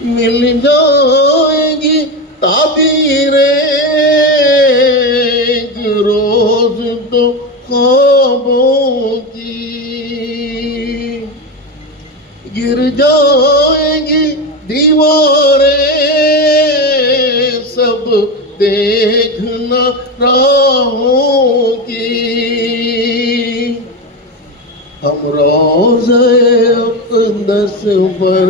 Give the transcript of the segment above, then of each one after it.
मिल जाएगी ताबीरें एक रोज तो ख्वाबों की, गिर जाएगी दीवारें सब देखना राहों की। हम रोज़े अक़दस पर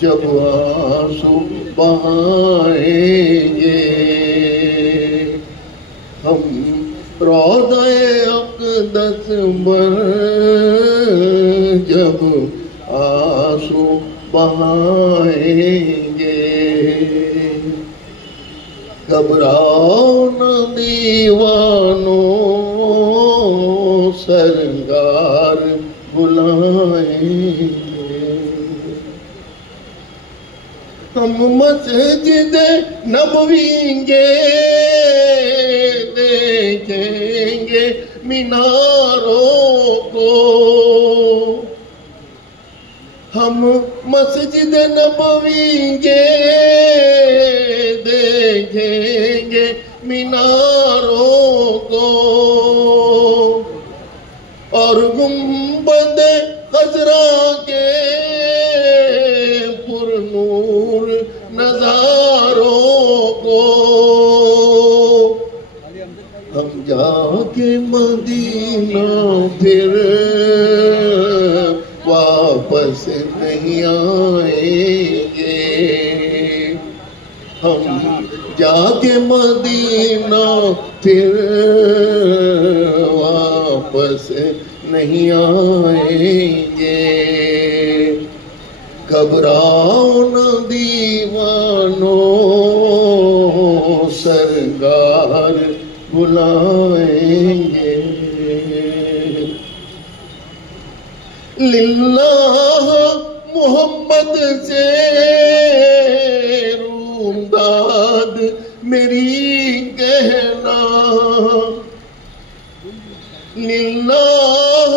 जब आंसू बहाएंगे, हम रोज़े अक़दस पर जब आंसू बहाएंगे, घबराओ न दीवानों सरकार बुलाएंगे। हम मस्जिद नबवी के देखेंगे मीनारों को, हम मस्जिद नबवी के देखेंगे मीनारों को, और गुंबद खजरा के पुरनूर नजारों को। हम जाके मदीना फिर वापस नहीं आएंगे, हम जाके मदीना फिर वापस नहीं आएंगे। घबराओ न दीवानों सरकार बुलाएंगे। लिल्लाह मोहम्मद से रूमदाद मेरी कहना, लिल्लाह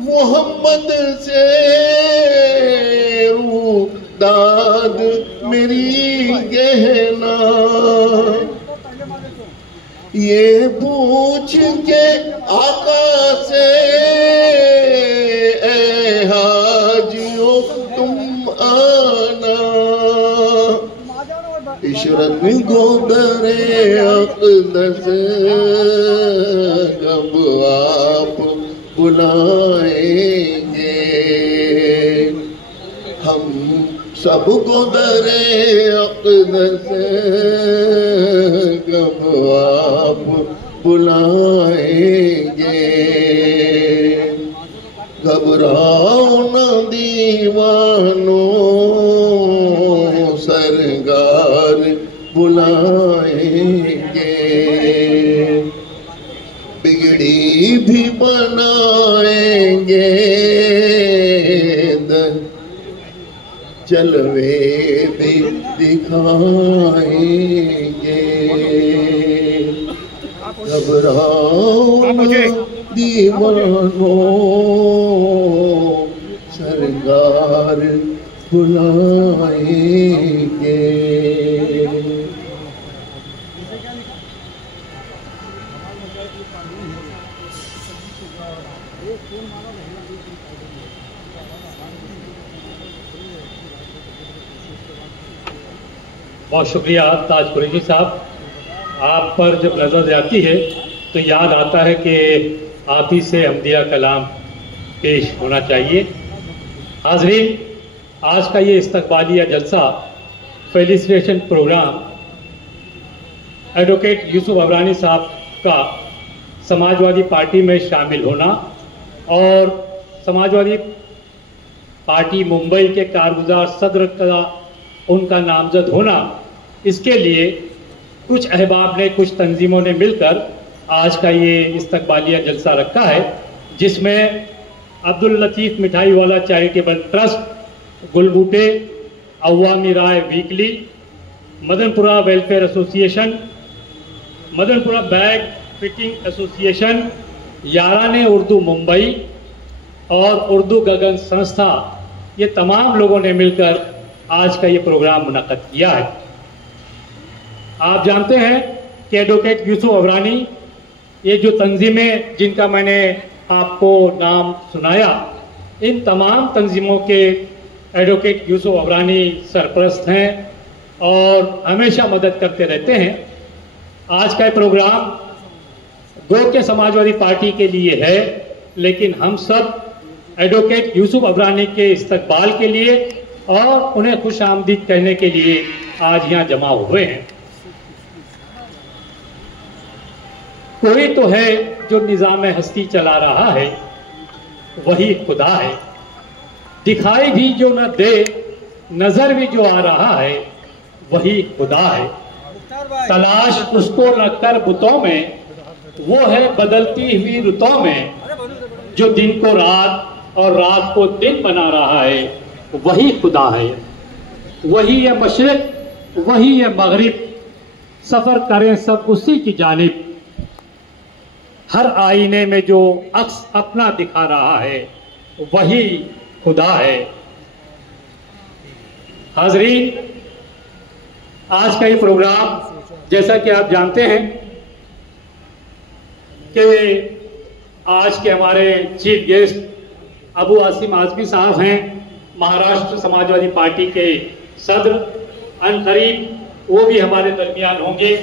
मोहम्मद से रूमदाद मेरी कहना। ये पूछ के आका से ए हाजियों तुम आना, इशरत गोदरे अक़दस कब आप बुलाएंगे। हम सबको दरे अक़दस कब आप बुलाएंगे। घबराओ न दीवानों सरकार बुलाएंगे। बिगड़ी भी बनाएंगे, जलवे भी दिखाएंगे। घबराओ न दीवानों सरकार बुलाएंगे। बहुत शुक्रिया ताज कुरैशी साहब। आप पर जब नज़र जाती है तो याद आता है कि आप ही से अहमदिया कलाम पेश होना चाहिए। हाज़रीन, आज का ये इस्तकबालिया जलसा फेलिसिटेशन प्रोग्राम एडवोकेट यूसुफ अबरानी साहब का समाजवादी पार्टी में शामिल होना और समाजवादी पार्टी मुंबई के कारगुजार सदर का उनका नामजद होना, इसके लिए कुछ अहबाब ने, कुछ तंजीमों ने मिलकर आज का ये इस्तकबालिया जलसा रखा है, जिसमें Abdul Latif Mithaiwala charitable trust, Gulbute, Awami Rai weekly, Madanpura welfare association, Madanpura bag fitting association, Yarane Urdu Mumbai और उर्दू गगन संस्था, ये तमाम लोगों ने मिलकर आज का ये प्रोग्राम मुनक्कद किया है। आप जानते हैं कि एडवोकेट यूसुफ अबरानी, ये जो तंजीमें जिनका मैंने आपको नाम सुनाया, इन तमाम तंजीमों के एडवोकेट यूसुफ अबरानी सरपरस्त हैं और हमेशा मदद करते रहते हैं। आज का ये प्रोग्राम गो के समाजवादी पार्टी के लिए है, लेकिन हम सब एडवोकेट यूसुफ अबरानी के इस्तकबाल के लिए और उन्हें खुश आमदीद कहने के लिए आज यहाँ जमा हुए हैं। कोई तो है जो निज़ाम हस्ती चला रहा है, वही खुदा है। दिखाई भी जो न दे, नजर भी जो आ रहा है, वही खुदा है। तलाश उसको रखकर बुतों में, वो है बदलती हुई रुतों में, जो दिन को रात और रात को दिन बना रहा है, वही खुदा है। वही है मशरिक, वही है मगरिब, सफर करें सब उसी की जानिब। हर आईने में जो अक्स अपना दिखा रहा है, वही खुदा है। हाजरीन, आज का ये प्रोग्राम जैसा कि आप जानते हैं कि आज के हमारे चीफ गेस्ट अबू आसिम आजमी साहब हैं, महाराष्ट्र समाजवादी पार्टी के सदर। अनकरीब वो भी हमारे दरमियान होंगे।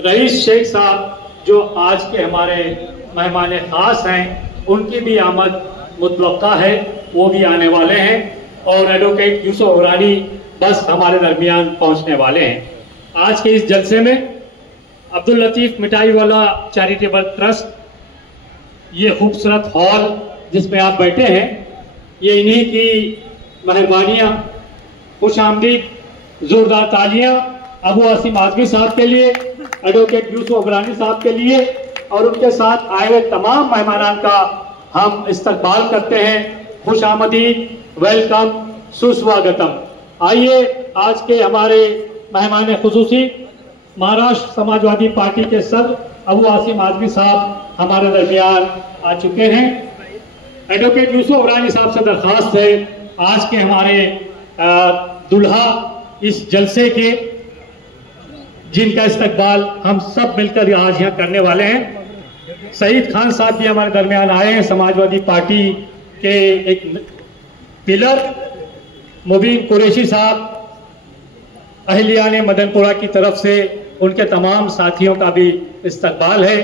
रईस शेख साहब जो आज के हमारे मेहमान खास हैं, उनकी भी आमद मुतवक्का है, वो भी आने वाले हैं। और एडवोकेट यूसुफ अबरानी बस हमारे दरमियान पहुंचने वाले हैं। आज के इस जलसे में अब्दुल लतीफ मिठाई वाला चैरिटेबल ट्रस्ट, ये खूबसूरत हॉल जिसमें आप बैठे हैं, ये इन्हीं की मेहरबानियाँ। खुश आमदीद, जोरदार तालियाँ अबू आसिम आजमी साहब के लिए, एडवोकेट यूसुफ अबरानी साहब के लिए और उनके साथ आए हुए तमाम मेहमानान का हम इस्तकबाल करते हैं। खुश आमदीद, वेलकम, सुस्वागतम। आइए आज के हमारे मेहमान खुसूसी महाराष्ट्र समाजवादी पार्टी के सदर अबू आसिम आजमी साहब हमारे दरमियान आ चुके हैं। एडवोकेट यूसुफ अबरानी साहब से दरख्वास्त है, आज के हमारे दुल्हा इस जलसे के, जिनका इस्तकबाल हम सब मिलकर आज यहाँ करने वाले हैं। सईद खान साहब भी हमारे दरमियान आए हैं, समाजवादी पार्टी के एक पिलर। मुबीन कुरैशी साहब अहलियाने मदनपुरा की तरफ से, उनके तमाम साथियों का भी इस्तकबाल है।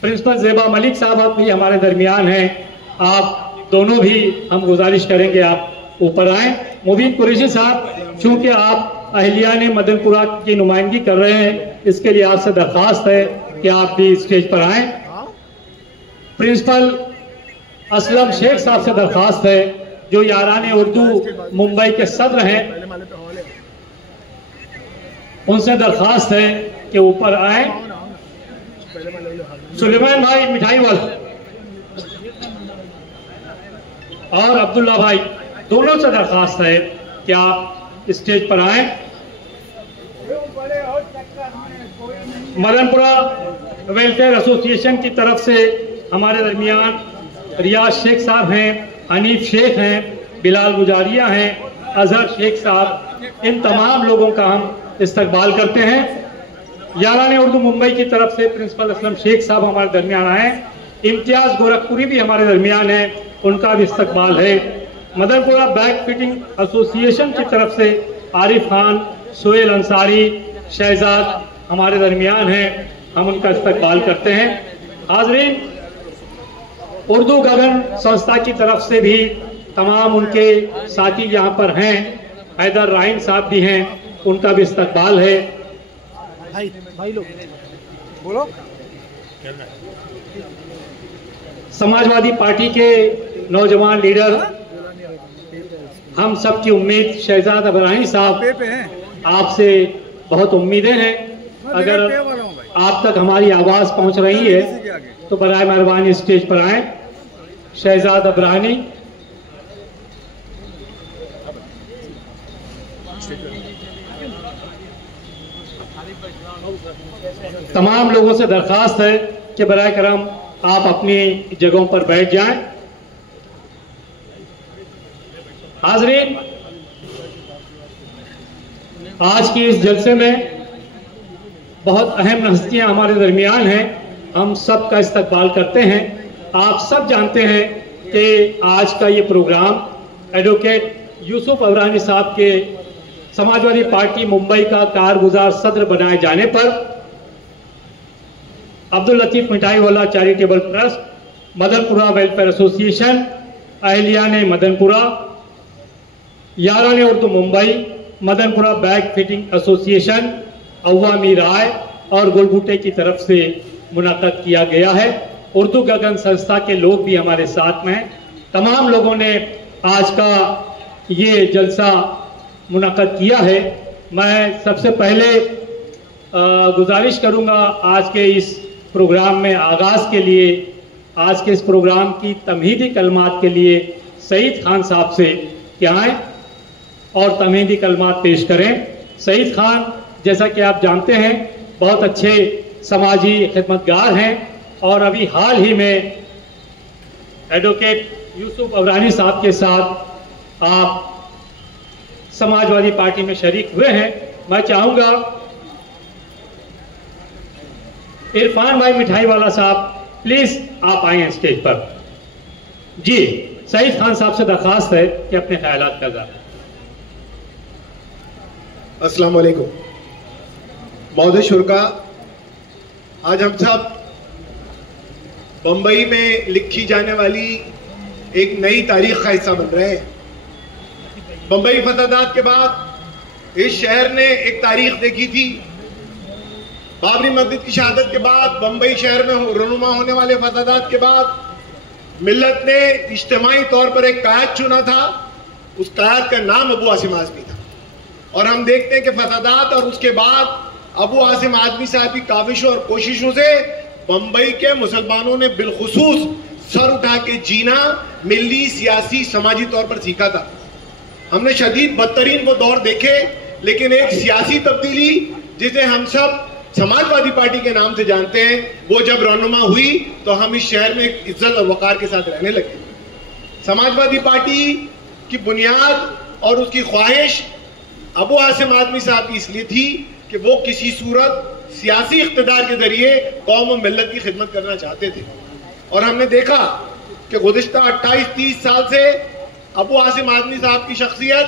प्रिंसिपल ज़ेबा मलिक साहब भी हमारे दरमियान हैं। आप दोनों भी हम गुजारिश करेंगे आप ऊपर आएँ। मुबीन कुरैशी साहब, चूँकि आप अहलियाने मदनपुरा की नुमाइंदगी कर रहे हैं, इसके लिए आपसे दरख्वास्त है कि आप भी स्टेज पर आएँ। प्रिंसिपल असलम शेख साहब से दरख्वास्त है, जो याराने उर्दू मुंबई के सदर हैं, उनसे दरख्वास्त है कि ऊपर आए। सुलेमान भाई मिठाई वाला और अब्दुल्ला भाई, दोनों से दरख्वास्त है कि आप स्टेज पर आए। मदनपुरा वेलफेयर एसोसिएशन की तरफ से हमारे दरमियान रियाज शेख साहब हैं, हनीफ शेख हैं, बिलाल गुजारिया हैं, अजहर शेख साहब, इन तमाम लोगों का हम इस्तकबाल करते हैं। याराने उर्दू मुंबई की तरफ से प्रिंसिपल असलम शेख साहब हमारे दरमियान आए। इम्तियाज गोरखपुरी भी हमारे दरमियान है, उनका भी इस्तकबाल है। मदनपुरा बैग फिटिंग एसोसिएशन की तरफ से आरिफ खान, सोहेल अंसारी, शहजाद हमारे दरमियान हैं, हम उनका इस्तकबाल करते हैं। हाजरीन, उर्दू गगन संस्था की तरफ से भी तमाम उनके साथी यहाँ पर हैं। हैदर राइन साहब भी हैं, उनका भी इस्तकबाल है। भाई लोग बोलो। समाजवादी पार्टी के नौजवान लीडर, हम सब की उम्मीद शहजाद अबरानी साहब, आपसे बहुत उम्मीदें हैं। अगर आप तक हमारी आवाज़ पहुंच रही है तो बराए मेहरबानी स्टेज पर आए। शहजाद अबरानी, तमाम लोगों से दरखास्त है कि बराए करम आप अपनी जगहों पर बैठ जाएं। हाज़रीन, आज के इस जलसे में बहुत अहम हस्तियां हमारे दरमियान हैं। हम सब का इस्तकबाल करते हैं। आप सब जानते हैं कि आज का ये प्रोग्राम एडवोकेट यूसुफ अबरानी साहब के समाजवादी पार्टी मुंबई का कारगुजार सदर बनाए जाने पर Abdul Latif Mithaiwala charitable trust, Madanpura welfare association, Ahliyane Madanpura, Yarane Urdu Mumbai, Madanpura bag fitting association, Awami Rai और गुलबुटे की तरफ से मुनाक़द किया गया है। उर्दू गगन संस्था के लोग भी हमारे साथ में हैं। तमाम लोगों ने आज का ये जलसा मुनाक़द किया है। मैं सबसे पहले गुजारिश करूंगा आज के इस प्रोग्राम में आगाज़ के लिए, आज के इस प्रोग्राम की तमहीदी कलमात के लिए सईद खान साहब से कि आएँ और तमहीदी कलमात पेश करें। सईद खान, जैसा कि आप जानते हैं, बहुत अच्छे समाजी खिदमतगार हैं और अभी हाल ही में एडवोकेट यूसुफ अबरानी साहब के साथ आप समाजवादी पार्टी में शरीक हुए हैं। मैं चाहूंगा इरफान भाई मिठाईवाला साहब, प्लीज आप आए स्टेज पर। जी, सईद खान साहब से दरखास्त है कि अपने ख्यालात का इज़हार। अस्सलाम वालेकुम महोदय शुरा, आज हम सब बंबई में लिखी जाने वाली एक नई तारीख का हिस्सा बन रहे हैं। बंबई फसादात के बाद इस शहर ने एक तारीख देखी थी। बाबरी मस्जिद की शहादत के बाद बंबई शहर में रनुमा होने वाले फसादात के बाद मिल्लत ने इज्तिमाई तौर पर एक कायद चुना था। उस कायद का नाम अबू आसिम आज़मी था और हम देखते हैं कि फसादात और उसके बाद अबू आसिम आज़मी साहब की काविशों और कोशिशों से बंबई के मुसलमानों ने बिलखुसूस सर उठा के जीना मिली, सियासी, समाजी तौर पर सीखा था। हमने शदीद बदतरीन वो दौर देखे, लेकिन एक सियासी तब्दीली जिसे हम सब समाजवादी पार्टी के नाम से जानते हैं, वो जब रौनुमा हुई तो हम इस शहर में इज्जत और वकार के साथ रहने लगे। समाजवादी पार्टी की बुनियाद और उसकी ख्वाहिश अबू आसिम आज़मी साहब की इसलिए थी कि वो किसी सूरत सियासी इख्तिदार के जरिए कौम और मिल्लत की खिदमत करना चाहते थे। और हमने देखा कि गुज़िश्ता 28-30 साल से अबू आसिम आज़मी साहब की शख्सियत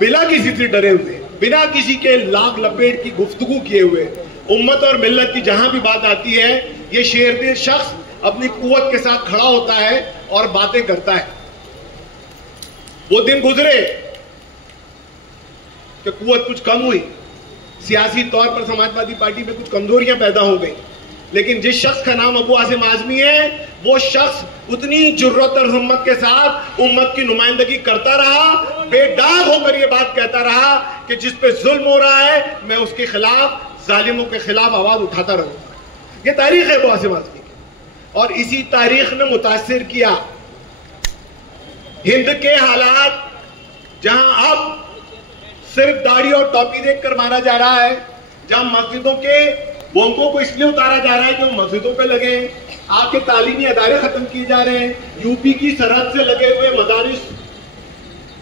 बिना किसी से डरे हुए, बिना किसी के लाग लपेट की गुफ्तगू किए हुए, उम्मत और मिल्लत की जहां भी बात आती है, ये शेरदिल शख्स अपनी कुव्वत के साथ खड़ा होता है और बातें करता है। वो दिन गुजरे कि कुव्वत कुछ कम हुई, सियासी तौर पर समाजवादी पार्टी में कुछ कमजोरियां पैदा हो गई, लेकिन जिस शख्स का नाम अबू आसिम आज़मी है, वो शख्स उतनी जुर्रत और हिम्मत के साथ उम्मत की नुमाइंदगी करता रहा, बेदाग होकर ये बात कहता रहा कि जिस पे जुल्म हो रहा है मैं उसके खिलाफ, जालिमों के खिलाफ आवाज उठाता रहूंगा। ये तारीख है अबू आसिम आज़मी की और इसी तारीख ने मुतासिर किया हिंद के हालात, जहां अब सिर्फ दाढ़ी और टोपी देखकर मारा जा रहा है, जहां मस्जिदों के बोंकों को इसलिए उतारा जा रहा है कि वो मस्जिदों पे लगे, आपके तालीमी अदारे खत्म किए जा रहे हैं, यूपी की सरहद से लगे हुए मदारिस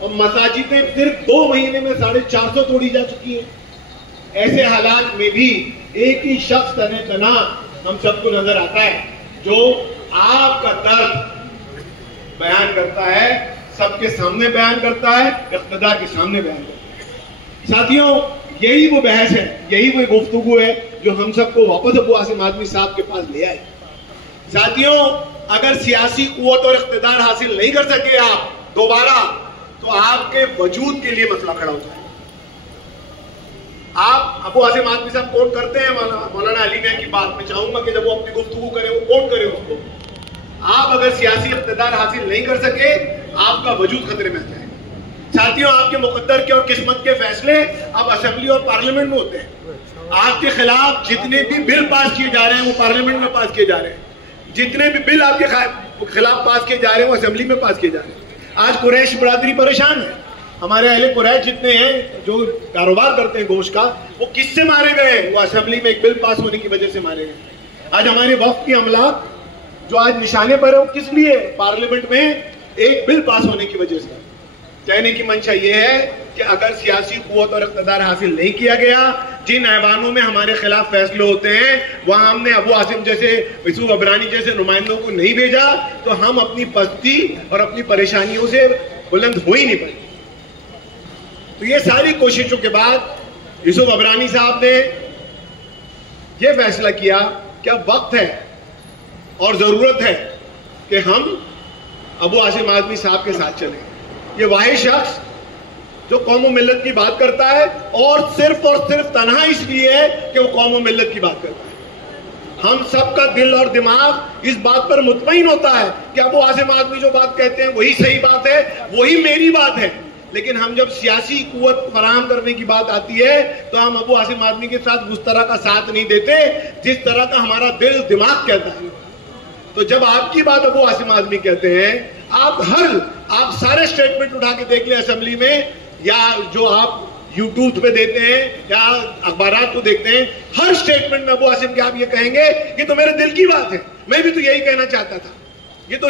और मसाजिदें सिर्फ 2 महीने में 450 तोड़ी जा चुकी हैं। ऐसे हालात में भी एक ही शख्स तने तना हम सबको नजर आता है, जो आपका दर्द बयान करता है, सबके सामने बयान करता है, इख्तिदार के सामने बयान करता है। साथियों, यही वो बहस है, यही वो गुफ्तगू है जो हम सबको वापस अबू आसिम आज़मी साहब के पास ले आए। साथियों, अगर सियासी कुव्वत और इख्तिदार हासिल नहीं कर सके आप दोबारा, तो आपके वजूद के लिए मसला खड़ा होता है। आप अबू आसिम आज़मी साहब कोट करते हैं मौलाना अली मियां की बात, में चाहूंगा कि जब वो अपनी गुफ्तगू करें वो कोट करें उसको। आप अगर सियासी इख्तिदार हासिल नहीं कर सके, आपका वजूद खतरे में आ जाए। साथियों, आपके मुकद्दर के और किस्मत के फैसले अब असेंबली और पार्लियामेंट में होते हैं। आपके खिलाफ जितने भी बिल पास किए जा रहे हैं वो पार्लियामेंट में पास किए जा रहे हैं, जितने भी बिल आपके खिलाफ पास किए जा रहे हैं वो असेंबली में पास किए जा रहे हैं। आज कुरैश बरादरी परेशान है, हमारे अहले कुरैश जितने हैं जो कारोबार करते हैं गोश्त का, वो किससे मारे गए? वो असेंबली में एक बिल पास होने की वजह से मारे गए। आज हमारे वक्त की अमलाक जो आज निशाने पर है, वो किस लिए? पार्लियामेंट में एक बिल पास होने की वजह से। कहने की मंशा यह है कि अगर सियासी कुव्वत और इक़्तिदार हासिल नहीं किया गया, जिन ऐवानों में हमारे खिलाफ फैसले होते हैं वहां हमने अबू आसिम जैसे, यूसुफ अबरानी जैसे नुमाइंदों को नहीं भेजा, तो हम अपनी पस्ती और अपनी परेशानियों से बुलंद हो ही नहीं पाए। तो ये सारी कोशिशों के बाद यूसुफ अबरानी साहब ने यह फैसला किया कि अब वक्त है और जरूरत है कि हम अबू आसिम आज़मी साहब के साथ चलें। ये वाहिद शख्स जो कौम और मिल्लत की बात करता है और सिर्फ तनहा इसलिए है कि वो कौम और मिल्लत की बात करता है। हम सबका दिल और दिमाग इस बात पर मुतमईन होता है कि अबू आसिम आज़मी जो बात कहते हैं वही सही बात है, वही मेरी बात है। लेकिन हम जब सियासी कुव्वत फराहम करने की बात आती है तो हम अबू आसिम आज़मी के साथ उस तरह का साथ नहीं देते जिस तरह का हमारा दिल दिमाग कहता है। तो जब आपकी बात अबू आसिम आज़मी कहते हैं, आप सारे स्टेटमेंट उठा के देख लें असेंबली में, या जो आप यूट्यूब पे देते हैं या अखबारात को देखते हैं, हर स्टेटमेंट में अबू आसिम के आप ये कहेंगे कि तो मेरे दिल की बात है, मैं भी तो यही कहना चाहता था।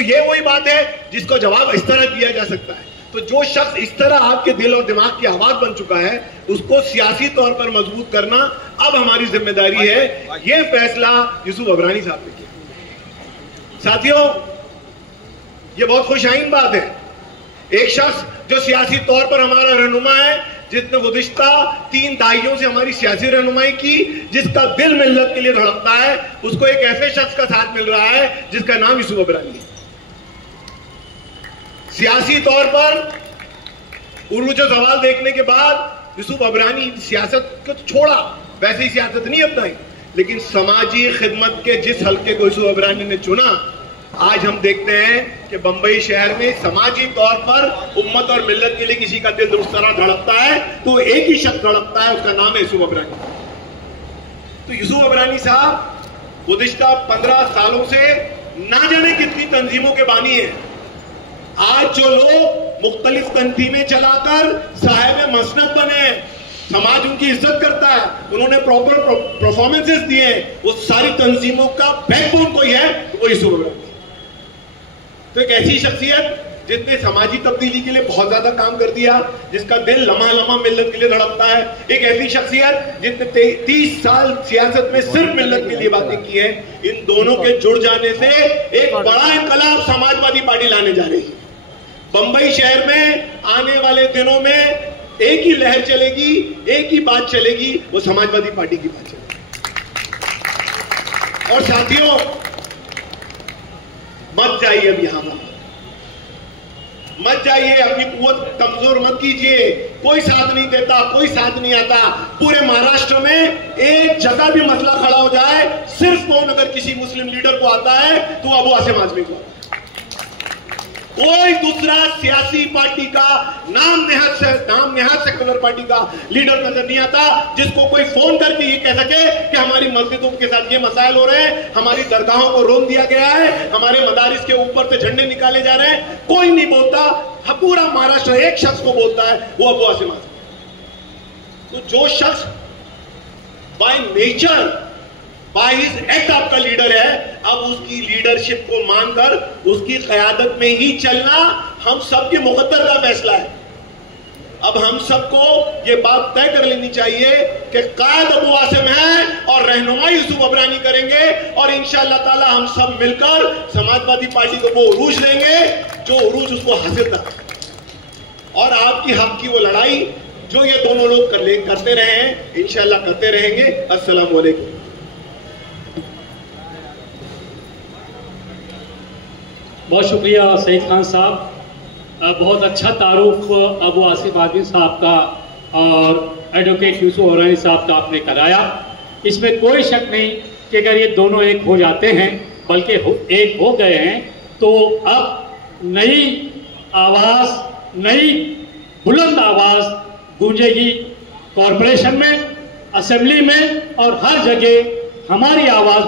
ये वही बात है जिसको जवाब इस तरह दिया जा सकता है। तो जो शख्स इस तरह आपके दिल और दिमाग की आवाज बन चुका है, उसको सियासी तौर पर मजबूत करना अब हमारी जिम्मेदारी है। यह फैसला यूसुफ अबरानी साहब ने किया। साथियों, यह बहुत खुशाइन बात है। एक शख्स जो सियासी तौर पर हमारा रहनुमा है, जिसने गुज़िश्ता 3 दहाइयों से हमारी सियासी रहनुमाई की, जिसका दिल मिल्लत के लिए धड़कता है, उसको एक ऐसे शख्स का साथ मिल रहा है जिसका नाम यूसुफ अबरानी है। सियासी तौर पर उरूज सवाल देखने के बाद यूसुफ अबरानी सियासत को तो छोड़ा, वैसे ही सियासत नहीं अपनाई, लेकिन समाजी खिदमत के जिस हल्के को यूसुफ अबरानी ने चुना, आज हम देखते हैं कि बंबई शहर में समाजी तौर पर उम्मत और मिल्लत के लिए किसी का दिल उस तरह धड़कता है तो एक ही शख्स धड़कता है, उसका नाम है यूसुफ अबरानी। तो यूसुफ अबरानी साहब गुज़िश्ता 15 सालों से ना जाने कितनी तंजीमों के बानी है। आज जो लोग मुख्तलिफ तंजीमें चलाकर साहिब मसनद बने हैं, समाज उनकी इज्जत करता है, उन्होंने प्रॉपर परफॉर्मेंसेस दिए हैं, वो सारी तंजीमों का बैकबोन कोई है तो वो यूसुफ अबरानी। तो एक ऐसी शख्सियत जिसने समाजी तब्दीली के लिए बहुत ज्यादा काम कर दिया, जिसका दिल लम्हा लम्हा मिल्लत के लिए धड़कता है। एक ऐसी शख्सियत जिसने 30 साल सियासत में सिर्फ मिल्लत के लिए बातें की है। इन दोनों के जुड़ जाने से एक बड़ा इनकलाब समाजवादी पार्टी लाने जा रही है। बंबई शहर में आने वाले दिनों में एक ही लहर चलेगी, एक ही बात चलेगी, वो समाजवादी पार्टी की बात चलेगी। और साथियों, मत जाइए अब यहां पर, मत जाइए, अपनी कुव्वत कमजोर मत कीजिए। कोई साथ नहीं देता, कोई साथ नहीं आता। पूरे महाराष्ट्र में एक जगह भी मसला खड़ा हो जाए, सिर्फ कौन अगर किसी मुस्लिम लीडर को आता है तो अबू आसिम आज़मी को आता है। कोई दूसरा सियासी पार्टी का नाम नेहात सेक्युलर पार्टी का लीडर नजर नहीं आता जिसको कोई फोन करके ये कह सके कि हमारी मस्जिदों के साथ ये मसाइल हो रहे हैं, हमारी दरगाहों को रोक दिया गया है, हमारे मदारिस के ऊपर से झंडे निकाले जा रहे हैं। कोई नहीं बोलता, पूरा महाराष्ट्र एक शख्स को बोलता है, वो अबू आसिम आज़मी। तो जो शख्स by nature by his act आपका लीडर है, अब उसकी लीडरशिप को मानकर उसकी क़यादत में ही चलना हम सबके मुक़द्दर का फैसला है। अब हम सबको ये बात तय कर लेनी चाहिए कि क़ायद अबू आसिम है और रहनुमाई यूसुफ अबरानी करेंगे, और इंशाअल्लाह ताला हम सब मिलकर समाजवादी पार्टी को वो उरूज देंगे जो उरूज उसको हासिल था। और आपकी हक की वो लड़ाई जो ये दोनों लोग करते रहे हैं, इंशाअल्लाह करते रहेंगे। अस्सलाम वालेकुम। बहुत शुक्रिया सईद खान साहब, बहुत अच्छा तारुफ अबू आसिम आज़मी साहब का और एडवोकेट यूसुफ अबरानी साहब का आपने कराया। इसमें कोई शक नहीं कि अगर ये दोनों एक हो जाते हैं, बल्कि एक हो गए हैं, तो अब नई आवाज़, नई बुलंद आवाज़ गूंजेगी कॉरपोरेशन में, असेंबली में, और हर जगह हमारी आवाज़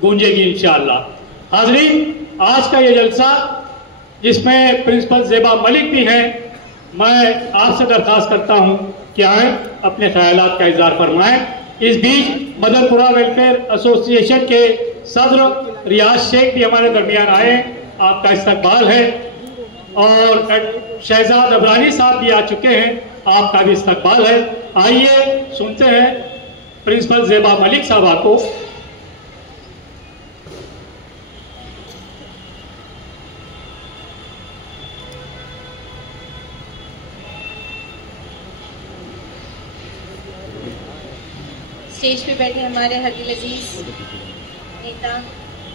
गूंजेगी इंशाअल्लाह। हाज़रीन, आज का ये जलसा जिसमें प्रिंसिपल ज़ेबा मलिक भी हैं, मैं आपसे दरख्वास्त करता हूं कि आए अपने ख्यालात का इज़हार फरमाएं। इस बीच मदनपुरा वेलफेयर एसोसिएशन के सदर रियाज शेख भी हमारे दरमियान आए, आपका इस्तकबाल है। और शहजाद अबरानी साहब भी आ चुके हैं, आपका भी इस्तकबाल है। आइए सुनते हैं प्रिंसिपल ज़ेबा मलिक साहबा को। स्टेज पे बैठे हमारे हरदिल अजीज नेता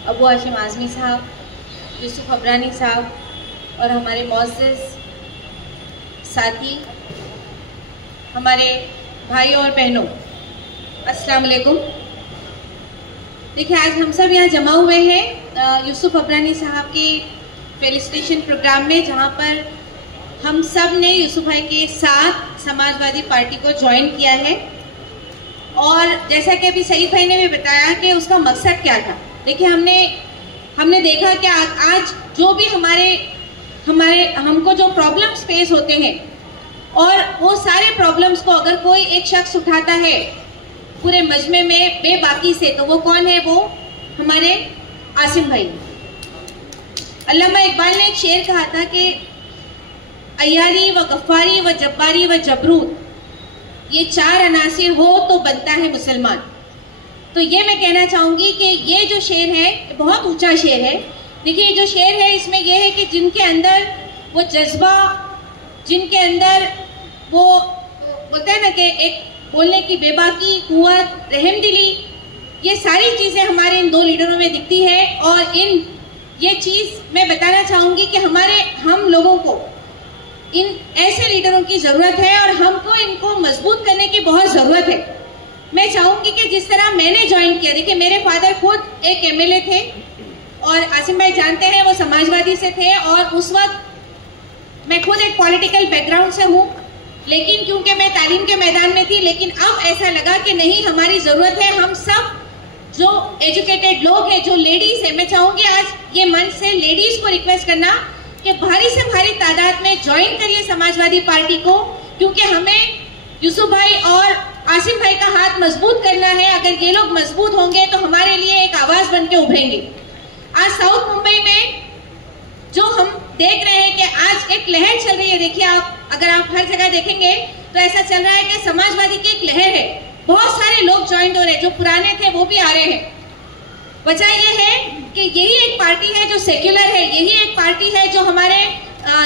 अबू हाशिम आज़मी साहब, यूसुफ अबरानी साहब और हमारे मुअज़्ज़िज़ साथी, हमारे भाई और बहनों, अस्सलाम वालेकुम। देखिए, आज हम सब यहाँ जमा हुए हैं यूसुफ अबरानी साहब के फेलिसिटेशन प्रोग्राम में, जहाँ पर हम सब ने यूसुफ भाई के साथ समाजवादी पार्टी को ज्वाइन किया है। और जैसा कि अभी सईद भाई ने भी बताया कि उसका मकसद क्या था। देखिए, हमने देखा कि आज जो भी हमको जो प्रॉब्लम्स फेस होते हैं, और वो सारे प्रॉब्लम्स को अगर कोई एक शख्स उठाता है पूरे मजमे में बेबाकी से, तो वो कौन है? वो हमारे आसिम भाई। अल्लामा इकबाल ने एक शेर कहा था कि अय्यारी व गफ्फारी व जब्बारी व जबरूत, ये चार अनासिर हो तो बनता है मुसलमान। तो ये मैं कहना चाहूँगी कि ये जो शेर है बहुत ऊंचा शेर है। देखिए, जो शेर है इसमें यह है कि जिनके अंदर वो जज्बा, जिनके अंदर वो बोलते हैं ना कि एक बोलने की बेबाकी, कुव्वत, रहमदिली, ये सारी चीज़ें हमारे इन दो लीडरों में दिखती है। और ये चीज़ मैं बताना चाहूँगी कि हम लोगों को इन ऐसे लीडरों की ज़रूरत है और हमको इनको मजबूत करने की बहुत ज़रूरत है। मैं चाहूँगी कि जिस तरह मैंने ज्वाइन किया, देखिए मेरे फादर खुद एक एमएलए थे और आसिम भाई जानते हैं वो समाजवादी से थे, और उस वक्त मैं खुद एक पॉलिटिकल बैकग्राउंड से हूँ, लेकिन क्योंकि मैं तालीम के मैदान में थी। लेकिन अब ऐसा लगा कि नहीं, हमारी ज़रूरत है, हम सब जो एजुकेटेड लोग हैं, जो लेडीज़ हैं, मैं चाहूँगी आज ये मंच से लेडीज़ को रिक्वेस्ट करना कि भारी से भारी तादाद में ज्वाइन करिए समाजवादी पार्टी को, क्योंकि हमें यूसुफ भाई और आसिम भाई का हाथ मजबूत करना है। अगर ये लोग मजबूत होंगे तो हमारे लिए एक आवाज़ बन के उभरेंगे। आज साउथ मुंबई में जो हम देख रहे हैं कि आज एक लहर चल रही है। देखिए, अगर आप हर जगह देखेंगे तो ऐसा चल रहा है कि समाजवादी की एक लहर है, बहुत सारे लोग ज्वाइन हो रहे हैं, जो पुराने थे वो भी आ रहे हैं। वजह यह है कि यही एक पार्टी है जो सेक्युलर है, यही एक पार्टी है जो हमारे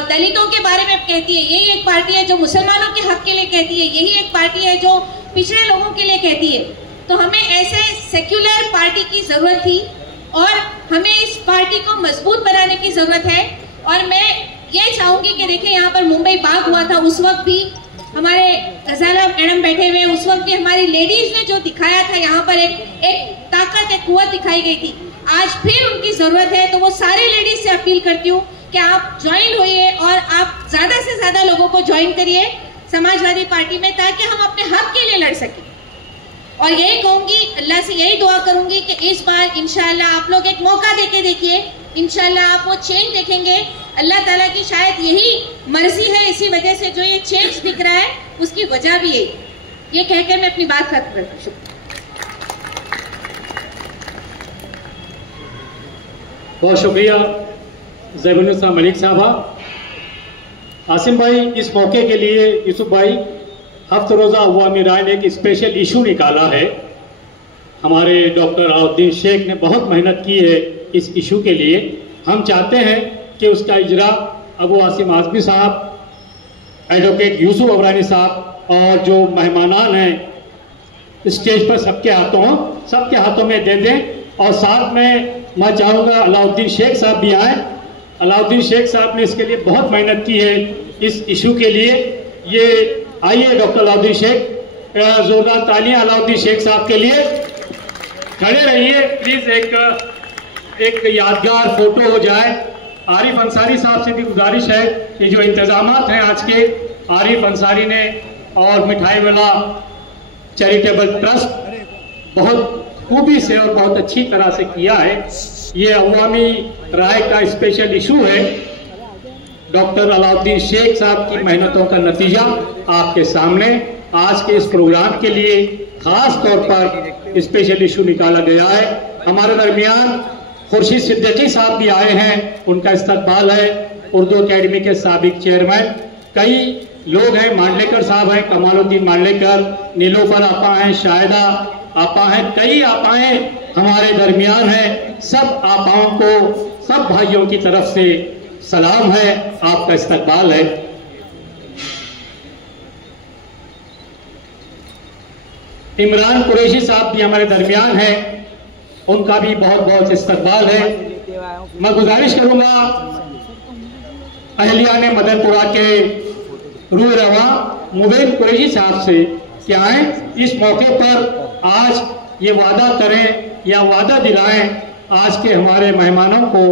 दलितों के बारे में कहती है, यही एक पार्टी है जो मुसलमानों के हक के लिए कहती है, यही एक पार्टी है जो पिछड़े लोगों के लिए कहती है। तो हमें ऐसे सेक्युलर पार्टी की ज़रूरत थी और हमें इस पार्टी को मजबूत बनाने की ज़रूरत है। और मैं ये चाहूँगी कि देखिए, यहाँ पर मुंबई बाग हुआ था, उस वक्त भी हमारे गजाला मैडम बैठे हुए, उस वक्त भी हमारी लेडीज़ ने जो दिखाया था यहाँ पर एक ताकत, एक कुव्वत दिखाई गई थी। आज फिर उनकी ज़रूरत है। तो वो सारे लेडीज़ से अपील करती हूँ कि आप ज्वाइन होइए और आप ज़्यादा से ज़्यादा लोगों को ज्वाइन करिए समाजवादी पार्टी में, ताकि हम अपने हक के लिए लड़ सकें। और यही कहूँगी, अल्लाह से यही दुआ करूँगी कि इस बार इंशाअल्लाह आप लोग एक मौका देके देखिए, इंशाअल्लाह आप वो चेंज देखेंगे। अल्लाह ताला की शायद यही मर्जी है, इसी वजह से जो ये चेंज दिख रहा है उसकी वजह भी यही। ये कहकर मैं अपनी बात खत्म करती हूँ। बहुत शुक्रिया ज़ैबुन्निसा मलिक साहबा। आसिम भाई, इस मौके के लिए यूसुफ भाई हफ्त रोज़ा अवामी राय ने एक स्पेशल इशू निकाला है। हमारे डॉक्टर अलाउद्दीन शेख ने बहुत मेहनत की है इस इशू के लिए। हम चाहते हैं कि उसका इजरा अबू हाशिम आज़मी साहब, एडवोकेट यूसुफ अबरानी साहब और जो मेहमानान हैं स्टेज पर सबके हाथों में दे दें। और साथ में मैं चाहूँगा अलाउद्दीन शेख साहब भी आए। अलाउद्दीन शेख साहब ने इसके लिए बहुत मेहनत की है इस इशू के लिए। ये आइए डॉक्टर अलाउद्दीन शेख, जोरदार तालियां अलाउद्दीन शेख साहब के लिए। खड़े रहिए प्लीज, एक यादगार फोटो हो जाए। आरिफ अंसारी साहब से भी गुजारिश है कि जो इंतजामात हैं आज के, आरिफ अंसारी ने और मिठाई वाला चैरिटेबल ट्रस्ट बहुत खूबी से और बहुत अच्छी तरह से किया है। ये अवामी राय का स्पेशल इशू है। डॉक्टर अलाउद्दीन शेख साहब की मेहनतों का नतीजा आपके सामने आज के इस प्रोग्राम के लिए खास तौर पर स्पेशल इशू निकाला गया है। हमारे दरमियान खुर्शीद सिद्दीकी साहब भी आए हैं, उनका इस्तकबाल है। उर्दू अकेडमी के साबिक चेयरमैन, कई लोग हैं, मांडलेकर साहब हैं, कमालुद्दीन मांडलेकर, नीलोफर आपा हैं, शाहिदा आपा हैं, कई आपाएं हमारे दरमियान हैं। सब आपाओं को, सब भाइयों की तरफ से सलाम है, आपका इस्तकबाल है। इमरान कुरैशी साहब भी हमारे दरमियान हैं, उनका भी बहुत बहुत इस्तकबाल है। मैं गुजारिश करूंगा अहलियाने मदनपुरा के रूह रवा मुबीन कुरैशी साहब से कि आए इस मौके पर आज ये वादा करें या वादा दिलाएं आज के हमारे मेहमानों को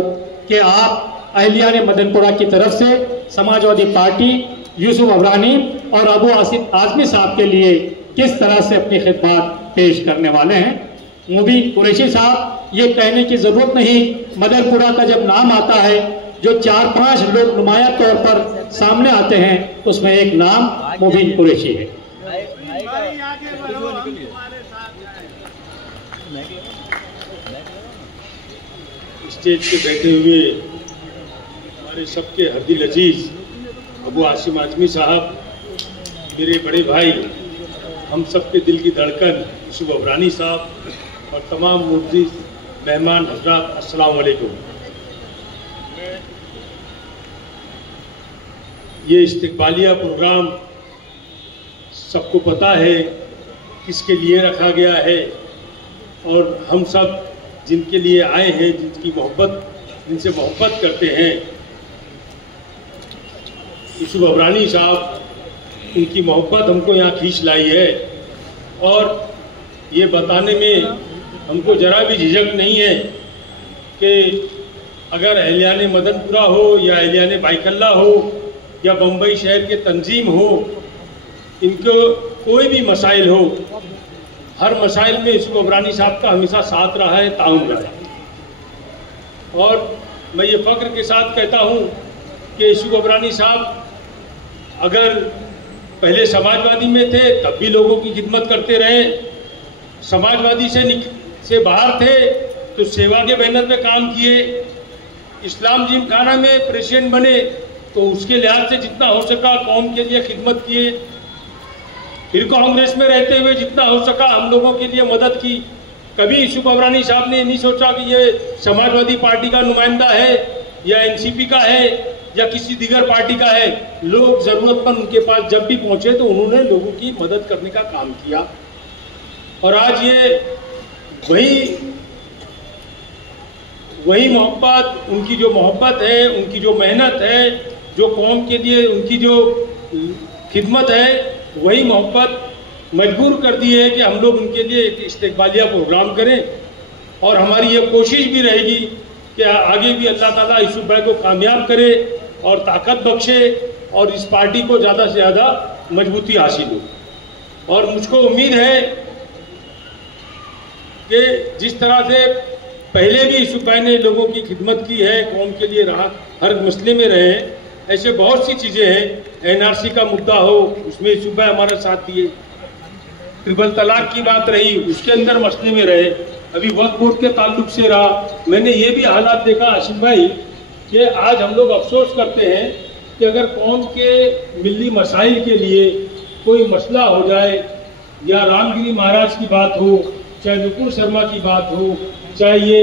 कि आप अहलियाने मदनपुरा की तरफ से समाजवादी पार्टी यूसुफ अबरानी और अबू आज़मी साहब के लिए किस तरह से अपनी खिदमत पेश करने वाले हैं। मुबीन कुरैशी साहब, ये कहने की जरूरत नहीं, मदनपुरा का जब नाम आता है, जो 4-5 लोग नुमाया तौर पर सामने आते हैं, उसमें एक नाम मुबीन कुरैशी है। स्टेज पे बैठे हुए हमारे सबके हरदिल अजीज अबू आज़मी साहब, मेरे बड़े भाई, हम सबके दिल की धड़कन यूसुफ अबरानी साहब और तमाम मुअज़्ज़िज़ मेहमान हज़रात, अस्सलाम वालेकुम। ये इस्तकबालिया प्रोग्राम सबको पता है किसके लिए रखा गया है, और हम सब जिनके लिए आए हैं, जिनसे मोहब्बत करते हैं, यूसुफ अबरानी साहब, उनकी मोहब्बत हमको यहाँ खींच लाई है। और ये बताने में हमको ज़रा भी झिझक नहीं है कि अगर अहलियाने मदनपुरा हो या अहलियाने बाइकल्ला हो या बम्बई शहर के तंजीम हो, इनको कोई भी मसाइल हो, हर मसाइल में यूसुफ अबरानी साहब का हमेशा साथ रहा है, ताउन रहा है। और मैं ये फ़ख्र के साथ कहता हूँ कि यूसुफ अबरानी साहब अगर पहले समाजवादी में थे तब भी लोगों की खिदमत करते रहे, समाजवादी से बाहर थे तो सेवा के बैनर पे काम किए, इस्लाम जिमखाना में प्रेसिडेंट बने तो उसके लिहाज से जितना हो सका कौम के लिए खिदमत किए, फिर कांग्रेस में रहते हुए जितना हो सका हम लोगों के लिए मदद की। कभी यूसुफ अबरानी साहब ने नहीं सोचा कि ये समाजवादी पार्टी का नुमाइंदा है या एनसीपी का है या किसी दीगर पार्टी का है। लोग ज़रूरतमंद उनके पास जब भी पहुंचे तो उन्होंने लोगों की मदद करने का काम किया। और आज ये वही मोहब्बत, उनकी जो मोहब्बत है, उनकी जो मेहनत है, जो कौम के लिए उनकी जो खिदमत है, वही मोहब्बत मजबूर कर दी है कि हम लोग उनके लिए एक इस्तकबालिया प्रोग्राम करें। और हमारी ये कोशिश भी रहेगी कि आगे भी अल्लाह ताला यूसुफ भाई को कामयाब करे और ताकत बख्शे और इस पार्टी को ज़्यादा से ज़्यादा मजबूती हासिल हो। और मुझको उम्मीद है कि जिस तरह से पहले भी यूसुफ भाई ने लोगों की खिदमत की है, कौम के लिए रहा, हर मसले में रहे हैं, ऐसे बहुत सी चीज़ें हैं। एनआरसी का मुद्दा हो, उसमें यूसुफ भाई हमारा साथ दिए, ट्रिपल तलाक की बात रही, उसके अंदर मसले में रहे, अभी वक्फ बोर्ड के ताल्लुक से रहा। मैंने ये भी हालात देखा आशिफ भाई कि आज हम लोग अफसोस करते हैं कि अगर कौम के मिली मसाइल के लिए कोई मसला हो जाए, या रामगिरी महाराज की बात हो, चाहे नुपुर शर्मा की बात हो, चाहे ये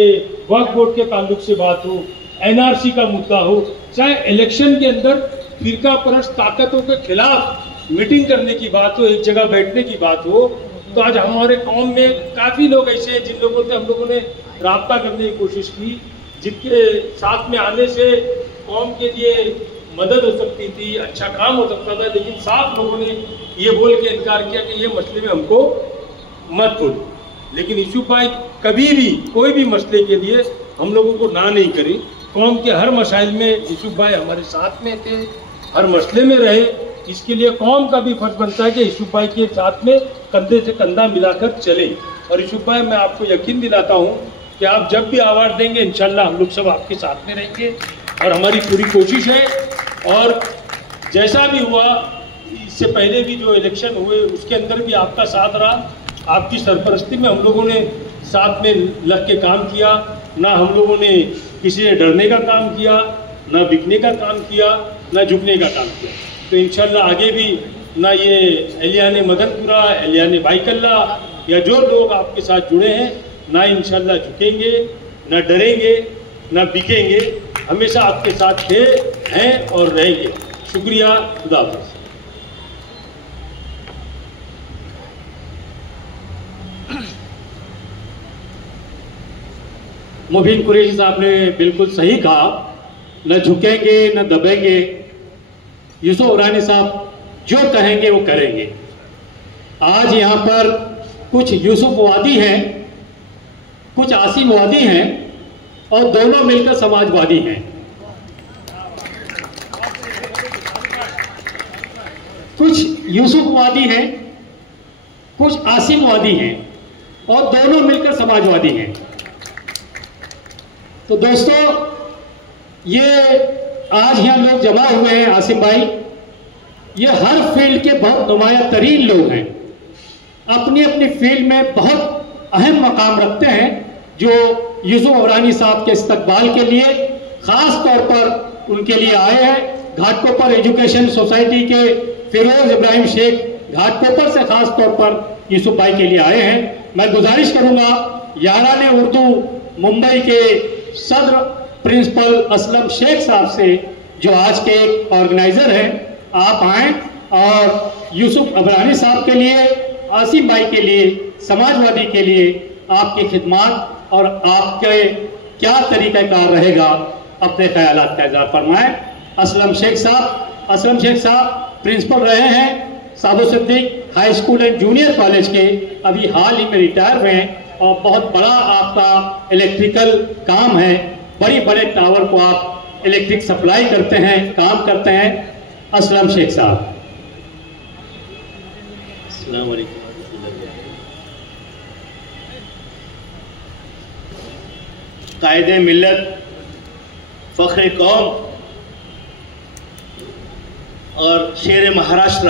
वक्फ बोर्ड के ताल्लुक से बात हो, एनआरसी का मुद्दा हो, चाहे इलेक्शन के अंदर फिरका परस्त ताकतों के खिलाफ मीटिंग करने की बात हो, एक जगह बैठने की बात हो, तो आज हमारे कौम में काफ़ी लोग ऐसे हैं जिन लोगों से हम लोगों ने राब्ता करने की कोशिश की, जिनके साथ में आने से कौम के लिए मदद हो सकती थी, अच्छा काम हो सकता था, लेकिन साफ लोगों ने ये बोल के इनकार किया कि ये मसले में हमको मत बोलो। लेकिन यूसुफ भाई कभी भी कोई भी मसले के लिए हम लोगों को ना नहीं करी, कौम के हर मसाइल में यूसुफ भाई हमारे साथ में थे, हर मसले में रहे। इसके लिए कौम का भी फर्ज बनता है कि यूसुफ भाई के साथ में कंधे से कंधा मिलाकर चले। और यूसुफ भाई, मैं आपको यकीन दिलाता हूँ कि आप जब भी आवाज़ देंगे इंशाल्लाह हम लोग सब आपके साथ में रहेंगे, और हमारी पूरी कोशिश है। और जैसा भी हुआ, इससे पहले भी जो इलेक्शन हुए उसके अंदर भी आपका साथ रहा, आपकी सरपरस्ती में हम लोगों ने साथ में लग के काम किया, ना हम लोगों ने किसी से डरने का काम किया, ना बिकने का काम किया, ना झुकने का काम किया। तो इंशाल्लाह आगे भी ना ये एलियाने मदनपुरा, एलियाने बाईकल्ला या जो लोग आपके साथ जुड़े हैं, ना इंशाल्लाह झुकेंगे, ना डरेंगे, ना बिकेंगे, हमेशा आपके साथ थे, हैं और रहेंगे। शुक्रिया, खुदा हाफ़िज़। मुबीन कुरैशी साहब ने बिल्कुल सही कहा, न झुकेंगे न दबेंगे। यूसुफ अबरानी साहब जो कहेंगे वो करेंगे। आज यहाँ पर कुछ यूसुफ वादी हैं, कुछ आसिम वादी हैं और दोनों मिलकर समाजवादी हैं। कुछ यूसुफ वादी हैं, कुछ आसिम वादी हैं और दोनों मिलकर समाजवादी हैं। तो दोस्तों, ये आज यहाँ लोग जमा हुए हैं, आसिम भाई, ये हर फील्ड के बहुत नुमाया तरीन लोग हैं, अपनी अपनी फील्ड में बहुत अहम मकाम रखते हैं, जो यूसुफ अबरानी साहब के इस्तकबाल के लिए खास तौर पर उनके लिए आए हैं। घाटकोपर एजुकेशन सोसाइटी के फिरोज इब्राहिम शेख घाटकोपर से खास तौर पर यूसुफ भाई के लिए आए हैं। मैं गुजारिश करूंगा याराने उर्दू मुंबई के सदर प्रिंसिपल असलम शेख साहब से, जो आज के एक ऑर्गेनाइजर हैं, आप आएं और यूसुफ अबरानी साहब के लिए, आसिम भाई के लिए, समाजवादी के लिए आपकी खिदमत और आपके क्या तरीक़ाकार रहेगा, अपने ख्यालात का इज़हार फरमाएं। असलम शेख साहब प्रिंसिपल रहे हैं Saboo Siddik high school and junior college के, अभी हाल ही में रिटायर हुए हैं और बहुत बड़ा आपका इलेक्ट्रिकल काम है, बड़े बड़े टावर को आप इलेक्ट्रिक सप्लाई करते हैं, काम करते हैं। असलम शेख साहब। अस्सलाम वालेकुम। कायदे मिल्लत, फ़ख्र कौम और शेर महाराष्ट्र,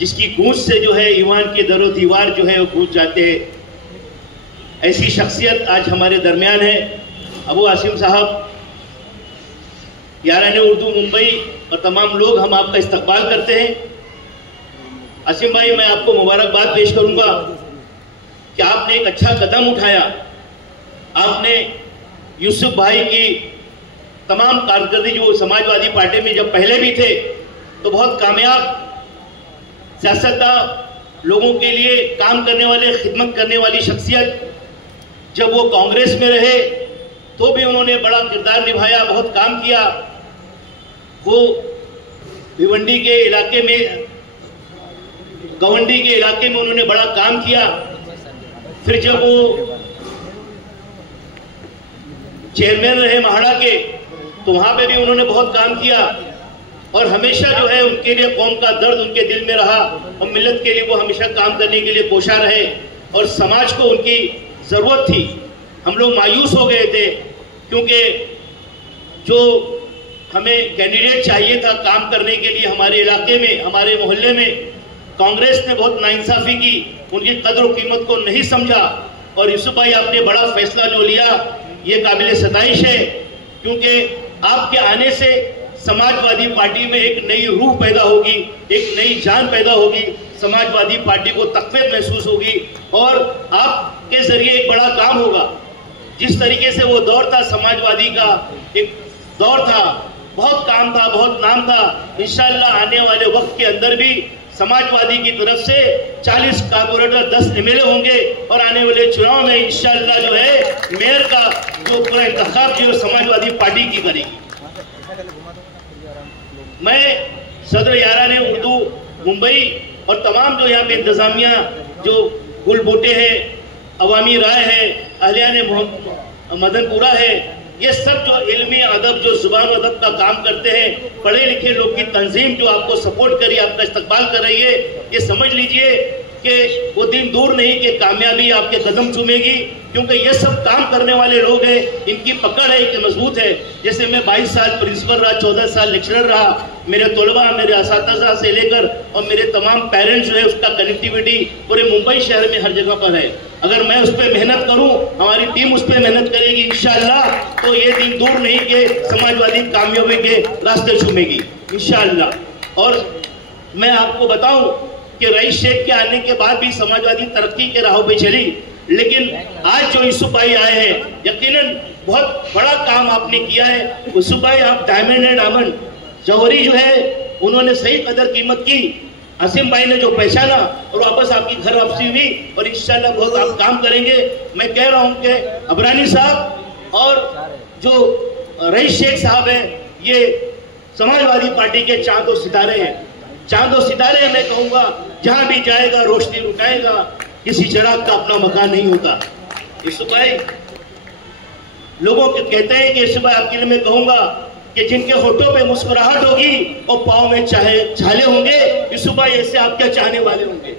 जिसकी गूंज से जो है ईमान के दरो दीवार जो है वो गूंज जाते हैं, ऐसी शख्सियत आज हमारे दरमियान है। अबू आसिम साहब, याराने उर्दू मुंबई और तमाम लोग हम आपका इस्तकबाल करते हैं। आसिम भाई, मैं आपको मुबारकबाद पेश करूंगा कि आपने एक अच्छा कदम उठाया। आपने यूसुफ भाई की तमाम कारकर्दगी, जो समाजवादी पार्टी में जब पहले भी थे तो बहुत कामयाब सियासतदान, लोगों के लिए काम करने वाले, खिदमत करने वाली शख्सियत, जब वो कांग्रेस में रहे तो भी उन्होंने बड़ा किरदार निभाया, बहुत काम किया। वो भिवंडी के इलाके में, गवंडी के इलाके में उन्होंने बड़ा काम किया। फिर जब वो चेयरमैन रहे महाड़ा के, तो वहां पे भी उन्होंने बहुत काम किया और हमेशा जो है उनके लिए कौम का दर्द उनके दिल में रहा और मिल्लत के लिए वो हमेशा काम करने के लिए कोशा रहे और समाज को उनकी ज़रूरत थी। हम लोग मायूस हो गए थे क्योंकि जो हमें कैंडिडेट चाहिए था काम करने के लिए हमारे इलाके में, हमारे मोहल्ले में, कांग्रेस ने बहुत नाइंसाफ़ी की, उनकी कदर और कीमत को नहीं समझा। और यूसुफ भाई, आपने बड़ा फैसला जो लिया ये काबिल सताइश है, क्योंकि आपके आने से समाजवादी पार्टी में एक नई रूह पैदा होगी, एक नई जान पैदा होगी, समाजवादी पार्टी को तक़वीत महसूस होगी और आपके जरिए एक बड़ा काम होगा। जिस तरीके से वो दौर था समाजवादी का, एक दौर था, बहुत काम था, बहुत नाम था, इंशाअल्लाह आने वाले वक्त के अंदर भी समाजवादी की तरफ से 40 कारपोरेटर, 10 एमएलए होंगे और आने वाले चुनाव में इंशाअल्लाह जो है मेयर का जो पूरा इंतखाब जो समाजवादी पार्टी की करेगी। मैं सदर याराने उर्दू मुंबई और तमाम जो यहाँ पे इंतजामिया, जो गुलबोटे हैं, अवामी राय है, अहलियाने मदनपुरा है, ये सब जो इल्मी अदब, जो जुबान अदब का काम करते हैं, पढ़े लिखे लोग की तंजीम जो आपको सपोर्ट करी, आपका इस्तकबाल कर रही है, ये समझ लीजिए कि वो दिन दूर नहीं कि कामयाबी आपके कदम चूमेगी, क्योंकि ये सब काम करने वाले लोग हैं, इनकी पकड़ है कि मजबूत है। जैसे मैं 22 साल प्रिंसिपल रहा, 14 साल लेक्चरर रहा, मेरे तलबा, मेरे असातिज़ा से लेकर और मेरे तमाम पेरेंट्स जो है उसका कनेक्टिविटी पूरे मुंबई शहर में हर जगह पर है। अगर मैं उस पर मेहनत करूं, हमारी टीम उस पर मेहनत करेगी इंशाअल्लाह, तो ये दिन दूर नहीं कि समाजवादी कामयाबी के रास्ते चूमेगी इंशाअल्लाह। और मैं आपको बताऊं कि रईस शेख के आने के बाद भी समाजवादी तरक्की के राहों पे चली, लेकिन आज जो यूसुफ भाई आए हैं, यकीनन बहुत बड़ा काम आपने किया है। यूसुफ भाई, आप डायमंड है डायमंड। जौहरी जो है उन्होंने सही कदर कीमत की, आसिम भाई ने जो पहचाना और वापस आपकी घर वापसी हुई, और इंशाल्लाह बहुत आप काम करेंगे। मैं कह रहा हूं कि अबरानी साहब और जो रईस शेख साहब हैं, ये समाजवादी पार्टी के चांद और सितारे हैं। चांद और सितारे मैं कहूंगा, जहां भी जाएगा रोशनी लुटाएगा, किसी चिराग का अपना मकान नहीं होता। यूसुफ भाई, लोगों के कहते हैं कि यूसुफ भाई आपके लिए मैं कहूंगा कि जिनके होठों पे मुस्कुराहट होगी और पाँव में छाले होंगे, यूसुफ भाई ऐसे आपके चाहने वाले होंगे।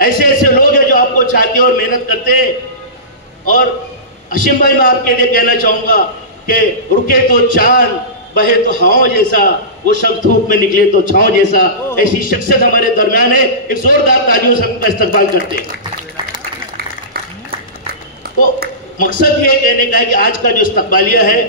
ऐसे ऐसे लोग हैं जो आपको चाहते और मेहनत करते हैं। और अशीम भाई, मैं आपके लिए कहना चाहूंगा कि रुके तो चांद, बहे तो हवाओं जैसा, वो शब्द धूप में निकले तो छांव जैसा, ऐसी शख्सियत हमारे दरमियान है। एक जोरदार तालियों से उनका इस्तकबाल करते हैं। तो मकसद ये कहने का है कि आज का जो इस्तकबालिया है,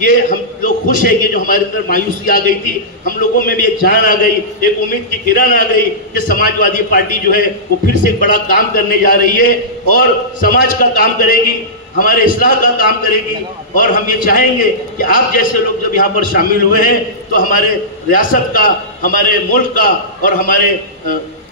ये हम लोग खुश है कि जो हमारी तरफ मायूसी आ गई थी, हम लोगों में भी एक जान आ गई, एक उम्मीद की किरण आ गई कि समाजवादी पार्टी जो है वो फिर से एक बड़ा काम करने जा रही है और समाज का काम करेगी, हमारे इस्लाह का काम करेगी। और हम ये चाहेंगे कि आप जैसे लोग जब यहाँ पर शामिल हुए हैं तो हमारे रियासत का, हमारे मुल्क का और हमारे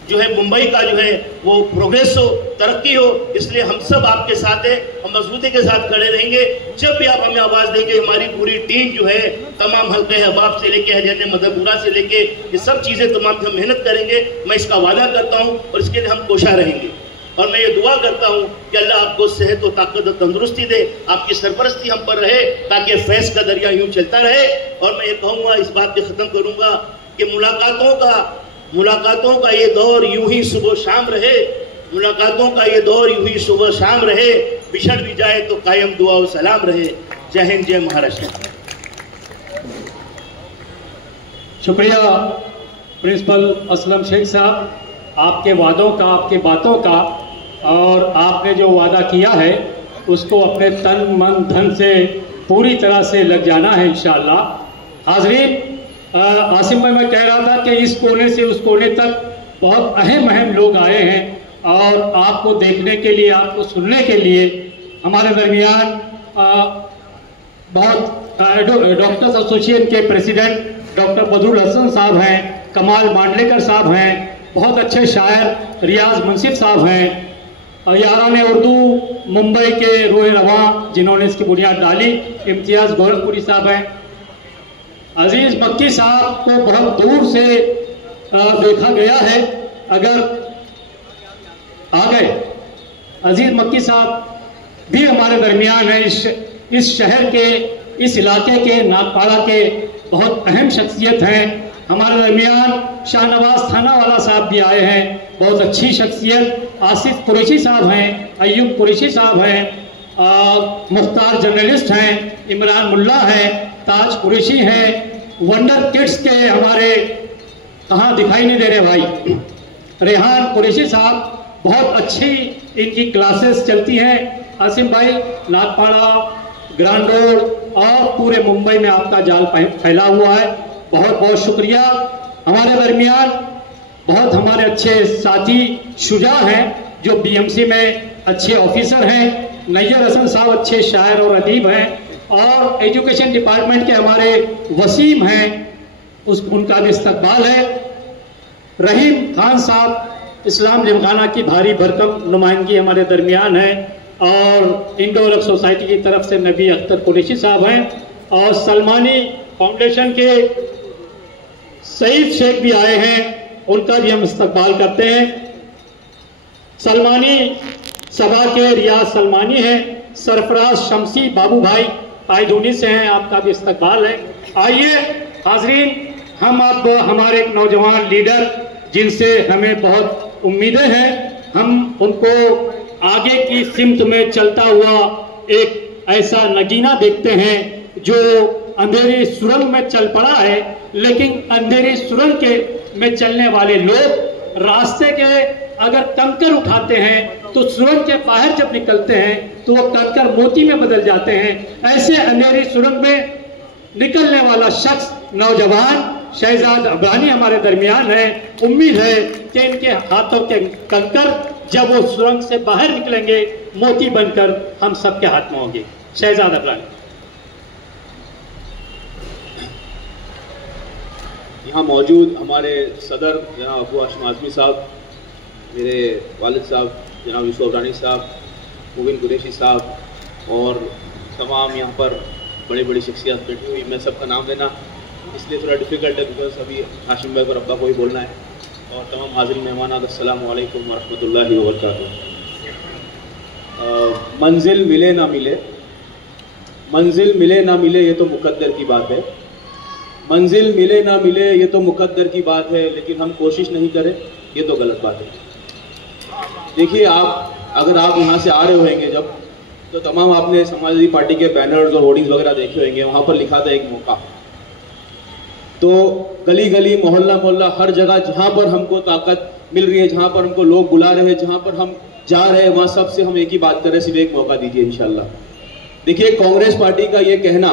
जो है मुंबई का जो है वो प्रोग्रेस हो, तरक्की हो। इसलिए हम सब आपके साथ हैं, हम मजबूती के साथ खड़े रहेंगे। जब भी आप हमें आवाज़ देंगे, हमारी पूरी टीम जो है तमाम हल्के अहबाब से लेके हजरत मदरपुरा से लेके ये सब चीज़ें तमाम हम मेहनत करेंगे। मैं इसका वादा करता हूँ और इसके लिए हम कोशा रहेंगे। और मैं ये दुआ करता हूँ कि अल्लाह आपको सेहत और ताकत और तंदुरुस्ती दे, आपकी सरपरस्ती हम पर रहे ताकि फैज़ का दरिया यूँ चलता रहे। और मैं ये कहूँगा, इस बात पे ख़त्म करूँगा कि मुलाकातों का ये दौर यूं ही सुबह शाम रहे, मुलाकातों का ये दौर यूं ही सुबह शाम रहे, बिछड़ भी जाए तो कायम दुआ और सलाम रहे। जय हिंद, जय महाराष्ट्र। शुक्रिया प्रिंसिपल असलम शेख साहब, आपके वादों का, आपके बातों का, और आपने जो वादा किया है उसको अपने तन मन धन से पूरी तरह से लग जाना है इंशाअल्लाह। हाज़रीन, आसिम भाई, मैं कह रहा था कि इस कोने से उस कोने तक बहुत अहम लोग आए हैं और आपको देखने के लिए, आपको सुनने के लिए हमारे दरमियान बहुत डॉक्टर्स एसोसिएशन के प्रेसिडेंट डॉक्टर बदरुल हसन साहब हैं, कमाल मांडलेकर साहब हैं, बहुत अच्छे शायर रियाज मुंसिफ साहब हैं, और यारान उर्दू मुंबई के रोए रवां जिन्होंने इसकी बुनियाद डाली, इम्तियाज़ गोरखपुरी साहब हैं। अजीज़ मक्की साहब को बहुत दूर से देखा गया है, अगर आ गए। अजीज़ मक्की साहब भी हमारे दरमियान है। इस शहर के, इस इलाके के, नागपाड़ा के बहुत अहम शख्सियत हैं हमारे दरमियान। शाहनवाज थाना वाला साहब भी आए हैं, बहुत अच्छी शख्सियत। आसिफ कुरैशी साहब हैं, अय्यूब कुरैशी साहब हैं, मुख्तार जर्नलिस्ट हैं, इमरान मुल्ला हैं, ताज कुरैशी हैं, वंडर किड्स के हमारे, कहाँ दिखाई नहीं दे रहे भाई, रेहान कुरैशी साहब, बहुत अच्छी इनकी क्लासेस चलती हैं। आसिम भाई, नागपाड़ा, ग्रांड रोड और पूरे मुंबई में आपका जाल फैला हुआ है, बहुत बहुत शुक्रिया। हमारे दरमियान बहुत हमारे अच्छे साथी शुजा हैं जो बीएमसी में अच्छे ऑफिसर हैं, नैयर हसन साहब अच्छे शायर और अदीब हैं, और एजुकेशन डिपार्टमेंट के हमारे वसीम हैं, उनका भी इस्तकबाल है। रहीम खान साहब इस्लाम जिमखाना की भारी भरकम नुमाइंदगी हमारे दरमियान है, और इंडो अरब सोसाइटी की तरफ से नबी अख्तर कुरैशी साहब हैं, और सलमानी फाउंडेशन के सईद शेख भी आए हैं, उनका भी हम इस्तकबाल करते हैं। सलमानी सभा के रियाज सलमानी हैं, सरफराज शमसी बाबू भाई आइधूनी से हैं, आपका भी इस्तकबाल है। आइए हाजरीन, हम अब हमारे एक नौजवान लीडर जिनसे हमें बहुत उम्मीदें हैं, हम उनको आगे की सिमत में चलता हुआ एक ऐसा नगीना देखते हैं जो अंधेरी सुरंग में चल पड़ा है, लेकिन अंधेरी सुरंग के में चलने वाले लोग रास्ते के अगर कंकर उठाते हैं तो सुरंग के बाहर जब निकलते हैं तो वो कंकर मोती में बदल जाते हैं। ऐसे अंधेरी सुरंग में निकलने वाला शख्स नौजवान शहजाद अबरानी हमारे दरमियान है। उम्मीद है कि इनके हाथों के कंकर जब वो सुरंग से बाहर निकलेंगे मोती बनकर हम सबके हाथ में होंगे। शहजाद अबरानी। यहाँ मौजूद हमारे सदर जनाब अबू हाशिम आज़मी साहब, मेरे वालिद साहब जनाब यूसुफ अबरानी साहब, मुबिन कुरैशी साहब और तमाम यहाँ पर बड़ी बड़ी शख्सियत बैठी हुई, मैं सबका नाम लेना इसलिए थोड़ा डिफ़िकल्ट है बिकॉज अभी हाशिम भाई और अब्बा को ही बोलना है। और तमाम हाज़िरीन मेहमान अस्सलामु अलैकुम वरहमतुल्लाहि वबरकातुहू। मंजिल मिले ना मिले, मंजिल मिले ना मिले ये तो मुकद्दर की बात है, मंजिल मिले ना मिले ये तो मुकद्दर की बात है, लेकिन हम कोशिश नहीं करें ये तो गलत बात है। देखिए, अगर आप यहाँ से आ रहे होंगे जब, तो तमाम आपने समाजवादी पार्टी के बैनर्स और होर्डिंग्स वगैरह देखे होंगे, वहाँ पर लिखा था एक मौका। तो गली गली मोहल्ला मोहल्ला हर जगह जहाँ पर हमको ताकत मिल रही है, जहाँ पर हमको लोग बुला रहे हैं, जहाँ पर हम जा रहे हैं, वहाँ सबसे हम एक ही बात कर रहे हैं, सिर्फ एक मौका दीजिए इंशाल्लाह। देखिए, कांग्रेस पार्टी का ये कहना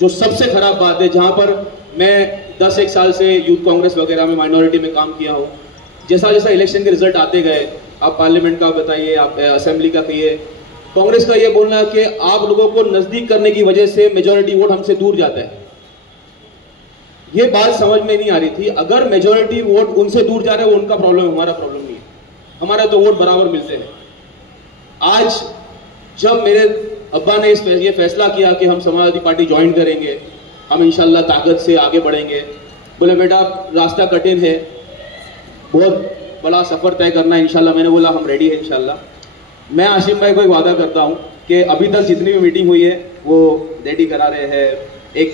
जो सबसे खराब बात है, जहाँ पर मैं 10-1 साल से यूथ कांग्रेस वगैरह में माइनॉरिटी में काम किया हूँ, जैसा जैसा इलेक्शन के रिजल्ट आते गए, आप पार्लियामेंट का बताइए, आप असेंबली का कहिए, कांग्रेस का ये बोलना है कि आप लोगों को नजदीक करने की वजह से मेजॉरिटी वोट हमसे दूर जाता है। ये बात समझ में नहीं आ रही थी। अगर मेजॉरिटी वोट उनसे दूर जा रहे हैं, वो उनका प्रॉब्लम है, हमारा प्रॉब्लम नहीं है, हमारा तो वोट बराबर मिलते हैं। आज जब मेरे अब्बा ने ये फैसला किया कि हम समाजवादी पार्टी ज्वाइन करेंगे, हम इंशाल्लाह ताकत से आगे बढ़ेंगे, बोले बेटा रास्ता कठिन है, बहुत बड़ा सफ़र तय करना है इंशाल्लाह। मैंने बोला हम रेडी है इंशाल्लाह। मैं हाशिम भाई को एक वादा करता हूँ कि अभी तक जितनी भी मीटिंग हुई है वो रेडी करा रहे हैं। एक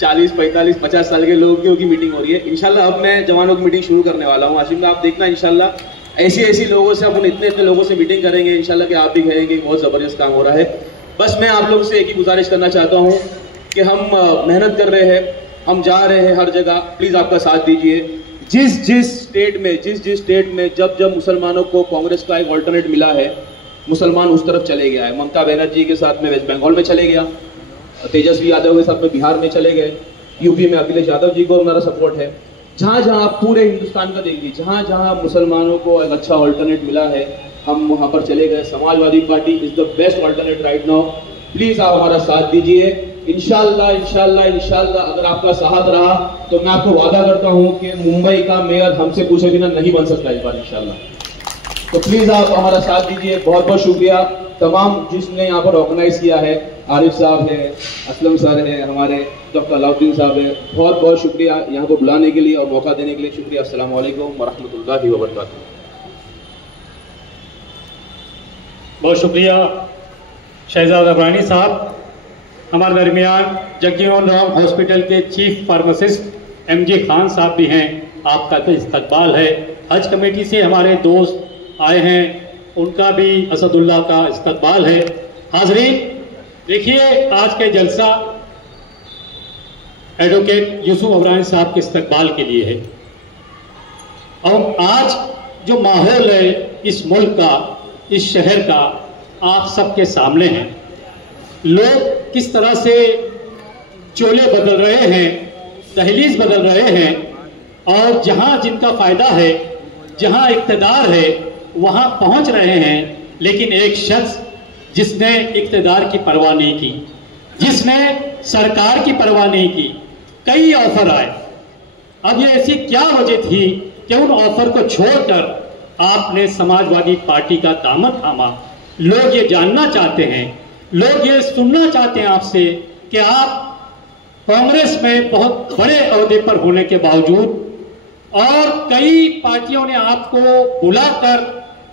40, 45, 50 साल के लोगों की मीटिंग हो रही है इंशाल्लाह। अब मैं जवानों की मीटिंग शुरू करने वाला हूँ। हाशिम भाई आप देखना इंशाल्लाह ऐसी लोगों से अपन इतने लोगों से मीटिंग करेंगे इंशाल्लाह कि आप भी कहेंगे बहुत ज़बरदस्त काम हो रहा है। बस मैं आप लोगों से एक ही गुजारिश करना चाहता हूँ कि हम मेहनत कर रहे हैं, हम जा रहे हैं हर जगह, प्लीज़ आपका साथ दीजिए। जिस स्टेट में जब मुसलमानों को कांग्रेस का एक ऑल्टरनेट मिला है, मुसलमान उस तरफ चले गया है। ममता बनर्जी के साथ में वेस्ट बंगाल में चले गया, तेजस्वी यादव के साथ में बिहार में चले गए, यूपी में अखिलेश यादव जी को हमारा सपोर्ट है। जहाँ आप पूरे हिंदुस्तान का देख लीजिए, जहाँ मुसलमानों को एक अच्छा ऑल्टरनेट मिला है, हम वहाँ पर चले गए। Samajwadi party is the best alternate right now. Please आप हमारा साथ दीजिए। इंशाल्लाह अगर आपका साथ रहा तो मैं आपको वादा करता हूँ कि मुंबई का मेयर हमसे पूछे बिना नहीं बन सकता इस बार इंशाल्लाह। तो प्लीज आप हमारा साथ दीजिए। बहुत बहुत शुक्रिया तमाम जिसने यहाँ पर ऑर्गेनाइज किया है। आरिफ साहब है, असलम सर है, हमारे डॉक्टर अलाउद्दीन साहब है, बहुत बहुत शुक्रिया यहाँ पर बुलाने के लिए और मौका देने के लिए शुक्रिया। अस्सलाम वालेकुम वरहमतुल्लाहि वबरकातुहू। बहुत शुक्रिया शहजाद अबरानी साहब। हमारे दरमियान जगजीवन राम हॉस्पिटल के चीफ फार्मासिस्ट MG खान साहब भी हैं, आपका तो इस्तकबाल है। हज कमेटी से हमारे दोस्त आए हैं, उनका भी असदुल्ला का इस्तकबाल है। हाजरीन देखिए, आज के जलसा एडवोकेट यूसुफ अबरानी साहब के इस्तकबाल के लिए है। और आज जो माहौल है इस मुल्क का, इस शहर का, आप सबके सामने हैं। लोग किस तरह से चोले बदल रहे हैं, दहलीज बदल रहे हैं, और जहां जिनका फायदा है, जहां इक़्तिदार है, वहां पहुंच रहे हैं। लेकिन एक शख्स जिसने इक़्तिदार की परवाह नहीं की, जिसने सरकार की परवाह नहीं की, कई ऑफर आए। अब ये ऐसी क्या वजह थी कि उन ऑफर को छोड़कर आपने समाजवादी पार्टी का दामन थामा? लोग ये जानना चाहते हैं, लोग ये सुनना चाहते हैं आपसे कि आप कांग्रेस में बहुत बड़े ओहदे पर होने के बावजूद और कई पार्टियों ने आपको बुलाकर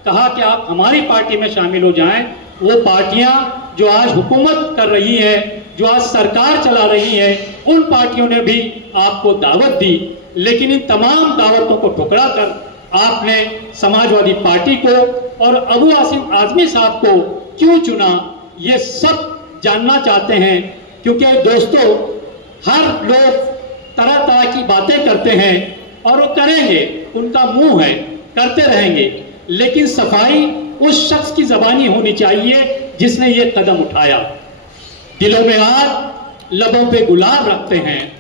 कहा कि आप हमारी पार्टी में शामिल हो जाएं, वो पार्टियां जो आज हुकूमत कर रही हैं, जो आज सरकार चला रही हैं, उन पार्टियों ने भी आपको दावत दी। लेकिन इन तमाम दावतों को ठुकरा कर आपने समाजवादी पार्टी को और अबू हाशिम आज़मी साहब को क्यों चुना, ये सब जानना चाहते हैं। क्योंकि दोस्तों, हर लोग तरह तरह की बातें करते हैं और वो करेंगे, उनका मुंह है, करते रहेंगे, लेकिन सफाई उस शख्स की ज़बानी होनी चाहिए जिसने ये कदम उठाया। दिलों में आग, लबों पे गुलाब रखते हैं,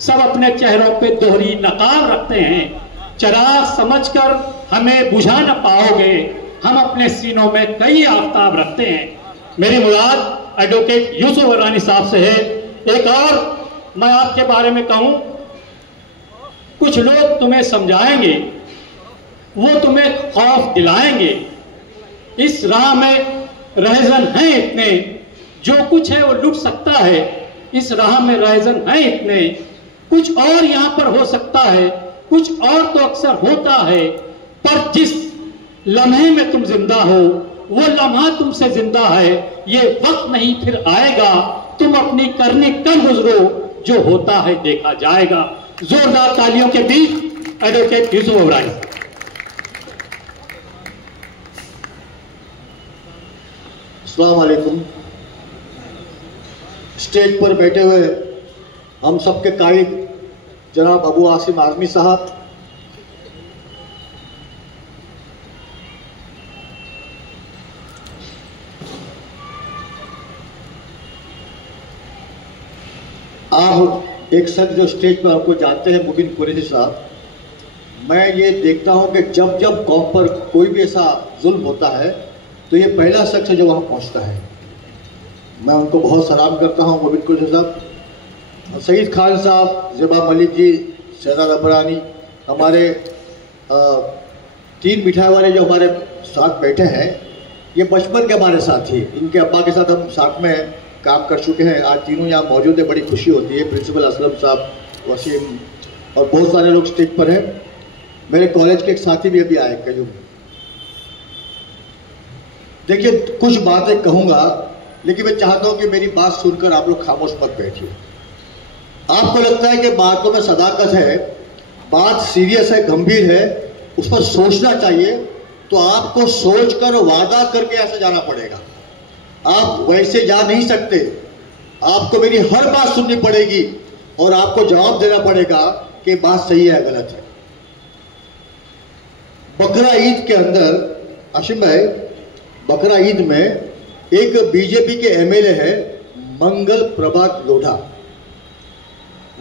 सब अपने चेहरों पे दोहरी नकाब रखते हैं। चिराग समझकर हमें बुझा न पाओगे, हम अपने सीनों में कई आफताब रखते हैं। मेरी मुराद एडवोकेट यूसुफ हबरानी साहब से है। एक और मैं आपके बारे में कहूं, कुछ लोग तुम्हें समझाएंगे, वो तुम्हें खौफ दिलाएंगे। इस राह में रहजन हैं इतने, जो कुछ है वो लुट सकता है। इस राह में रहजन हैं इतने, कुछ और यहां पर हो सकता है, कुछ और तो अक्सर होता है। पर जिस लम्हे में तुम जिंदा हो, वो लम्हा तुमसे जिंदा है। ये वक्त नहीं फिर आएगा, तुम अपनी करनी कर गुजरो, जो होता है देखा जाएगा। जोरदार तालियों के बीच एडवोकेट यूसुफ हबरानी। अस्सलाम वालेकुम। स्टेज पर बैठे हुए हम सबके कायद जनाब अबू आसिम आज़मी साहब, आप एक शख्स जो स्टेज पर आपको जानते हैं मुबीन कुरैशी साहब, मैं ये देखता हूँ कि जब जब कौम पर कोई भी ऐसा जुल्म होता है तो ये पहला शख्स है जो वहाँ पहुँचता है। मैं उनको बहुत सलाम करता हूँ, मुबीन कुरैशी साहब, सईद खान साहब, ज़िबा मलिक जी, शहजाद अबरानी, हमारे 3 मिठाई वाले जो हमारे साथ बैठे हैं, ये बचपन के हमारे साथी। इनके अब्बा के साथ हम साथ में काम कर चुके हैं। आज तीनों यहाँ मौजूद है, बड़ी खुशी होती है। प्रिंसिपल असलम साहब, वसीम और बहुत सारे लोग स्टेज पर हैं। मेरे कॉलेज के एक साथी भी अभी आए कयूम। देखिए, कुछ बातें कहूँगा, लेकिन मैं चाहता हूँ कि मेरी बात सुनकर आप लोग खामोश मत बैठिए। आपको लगता है कि बातों में सदाकत है, बात सीरियस है, गंभीर है, उस पर सोचना चाहिए, तो आपको सोचकर वादा करके ऐसे जाना पड़ेगा। आप वैसे जा नहीं सकते। आपको मेरी हर बात सुननी पड़ेगी और आपको जवाब देना पड़ेगा कि बात सही है गलत है। बकरा ईद के अंदर आशिम भाई, बकरा ईद में एक बीजेपी के एमएलए है मंगल प्रभात लोढ़ा,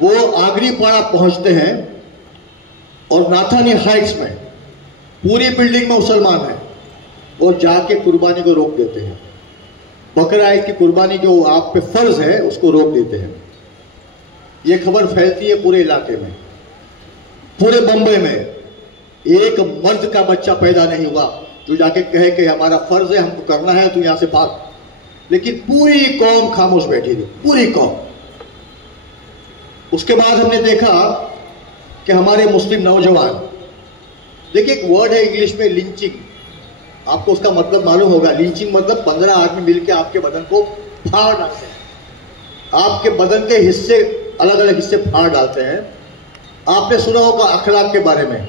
वो आगरीपाड़ा पहुंचते हैं और नाथानी हाइट्स में पूरी बिल्डिंग में मुसलमान है और जाके कुर्बानी को रोक देते हैं। बकरा ईद की कुर्बानी जो आप पे फर्ज है उसको रोक देते हैं। ये खबर फैलती है पूरे इलाके में, पूरे बम्बई में एक मर्द का बच्चा पैदा नहीं हुआ जो जाके कहे कि हमारा फर्ज है, हमको करना है, तू यहां से भाग। लेकिन पूरी कौम खामोश बैठी थी, पूरी कौम। उसके बाद हमने देखा कि हमारे मुस्लिम नौजवान, देखिए एक वर्ड है इंग्लिश में लिंचिंग, आपको उसका मतलब मालूम होगा। लिंचिंग मतलब 15 आदमी मिलकर आपके बदन को फाड़ डालते हैं, आपके बदन के हिस्से अलग अलग हिस्से फाड़ डालते हैं। आपने सुना होगा अखलाक के बारे में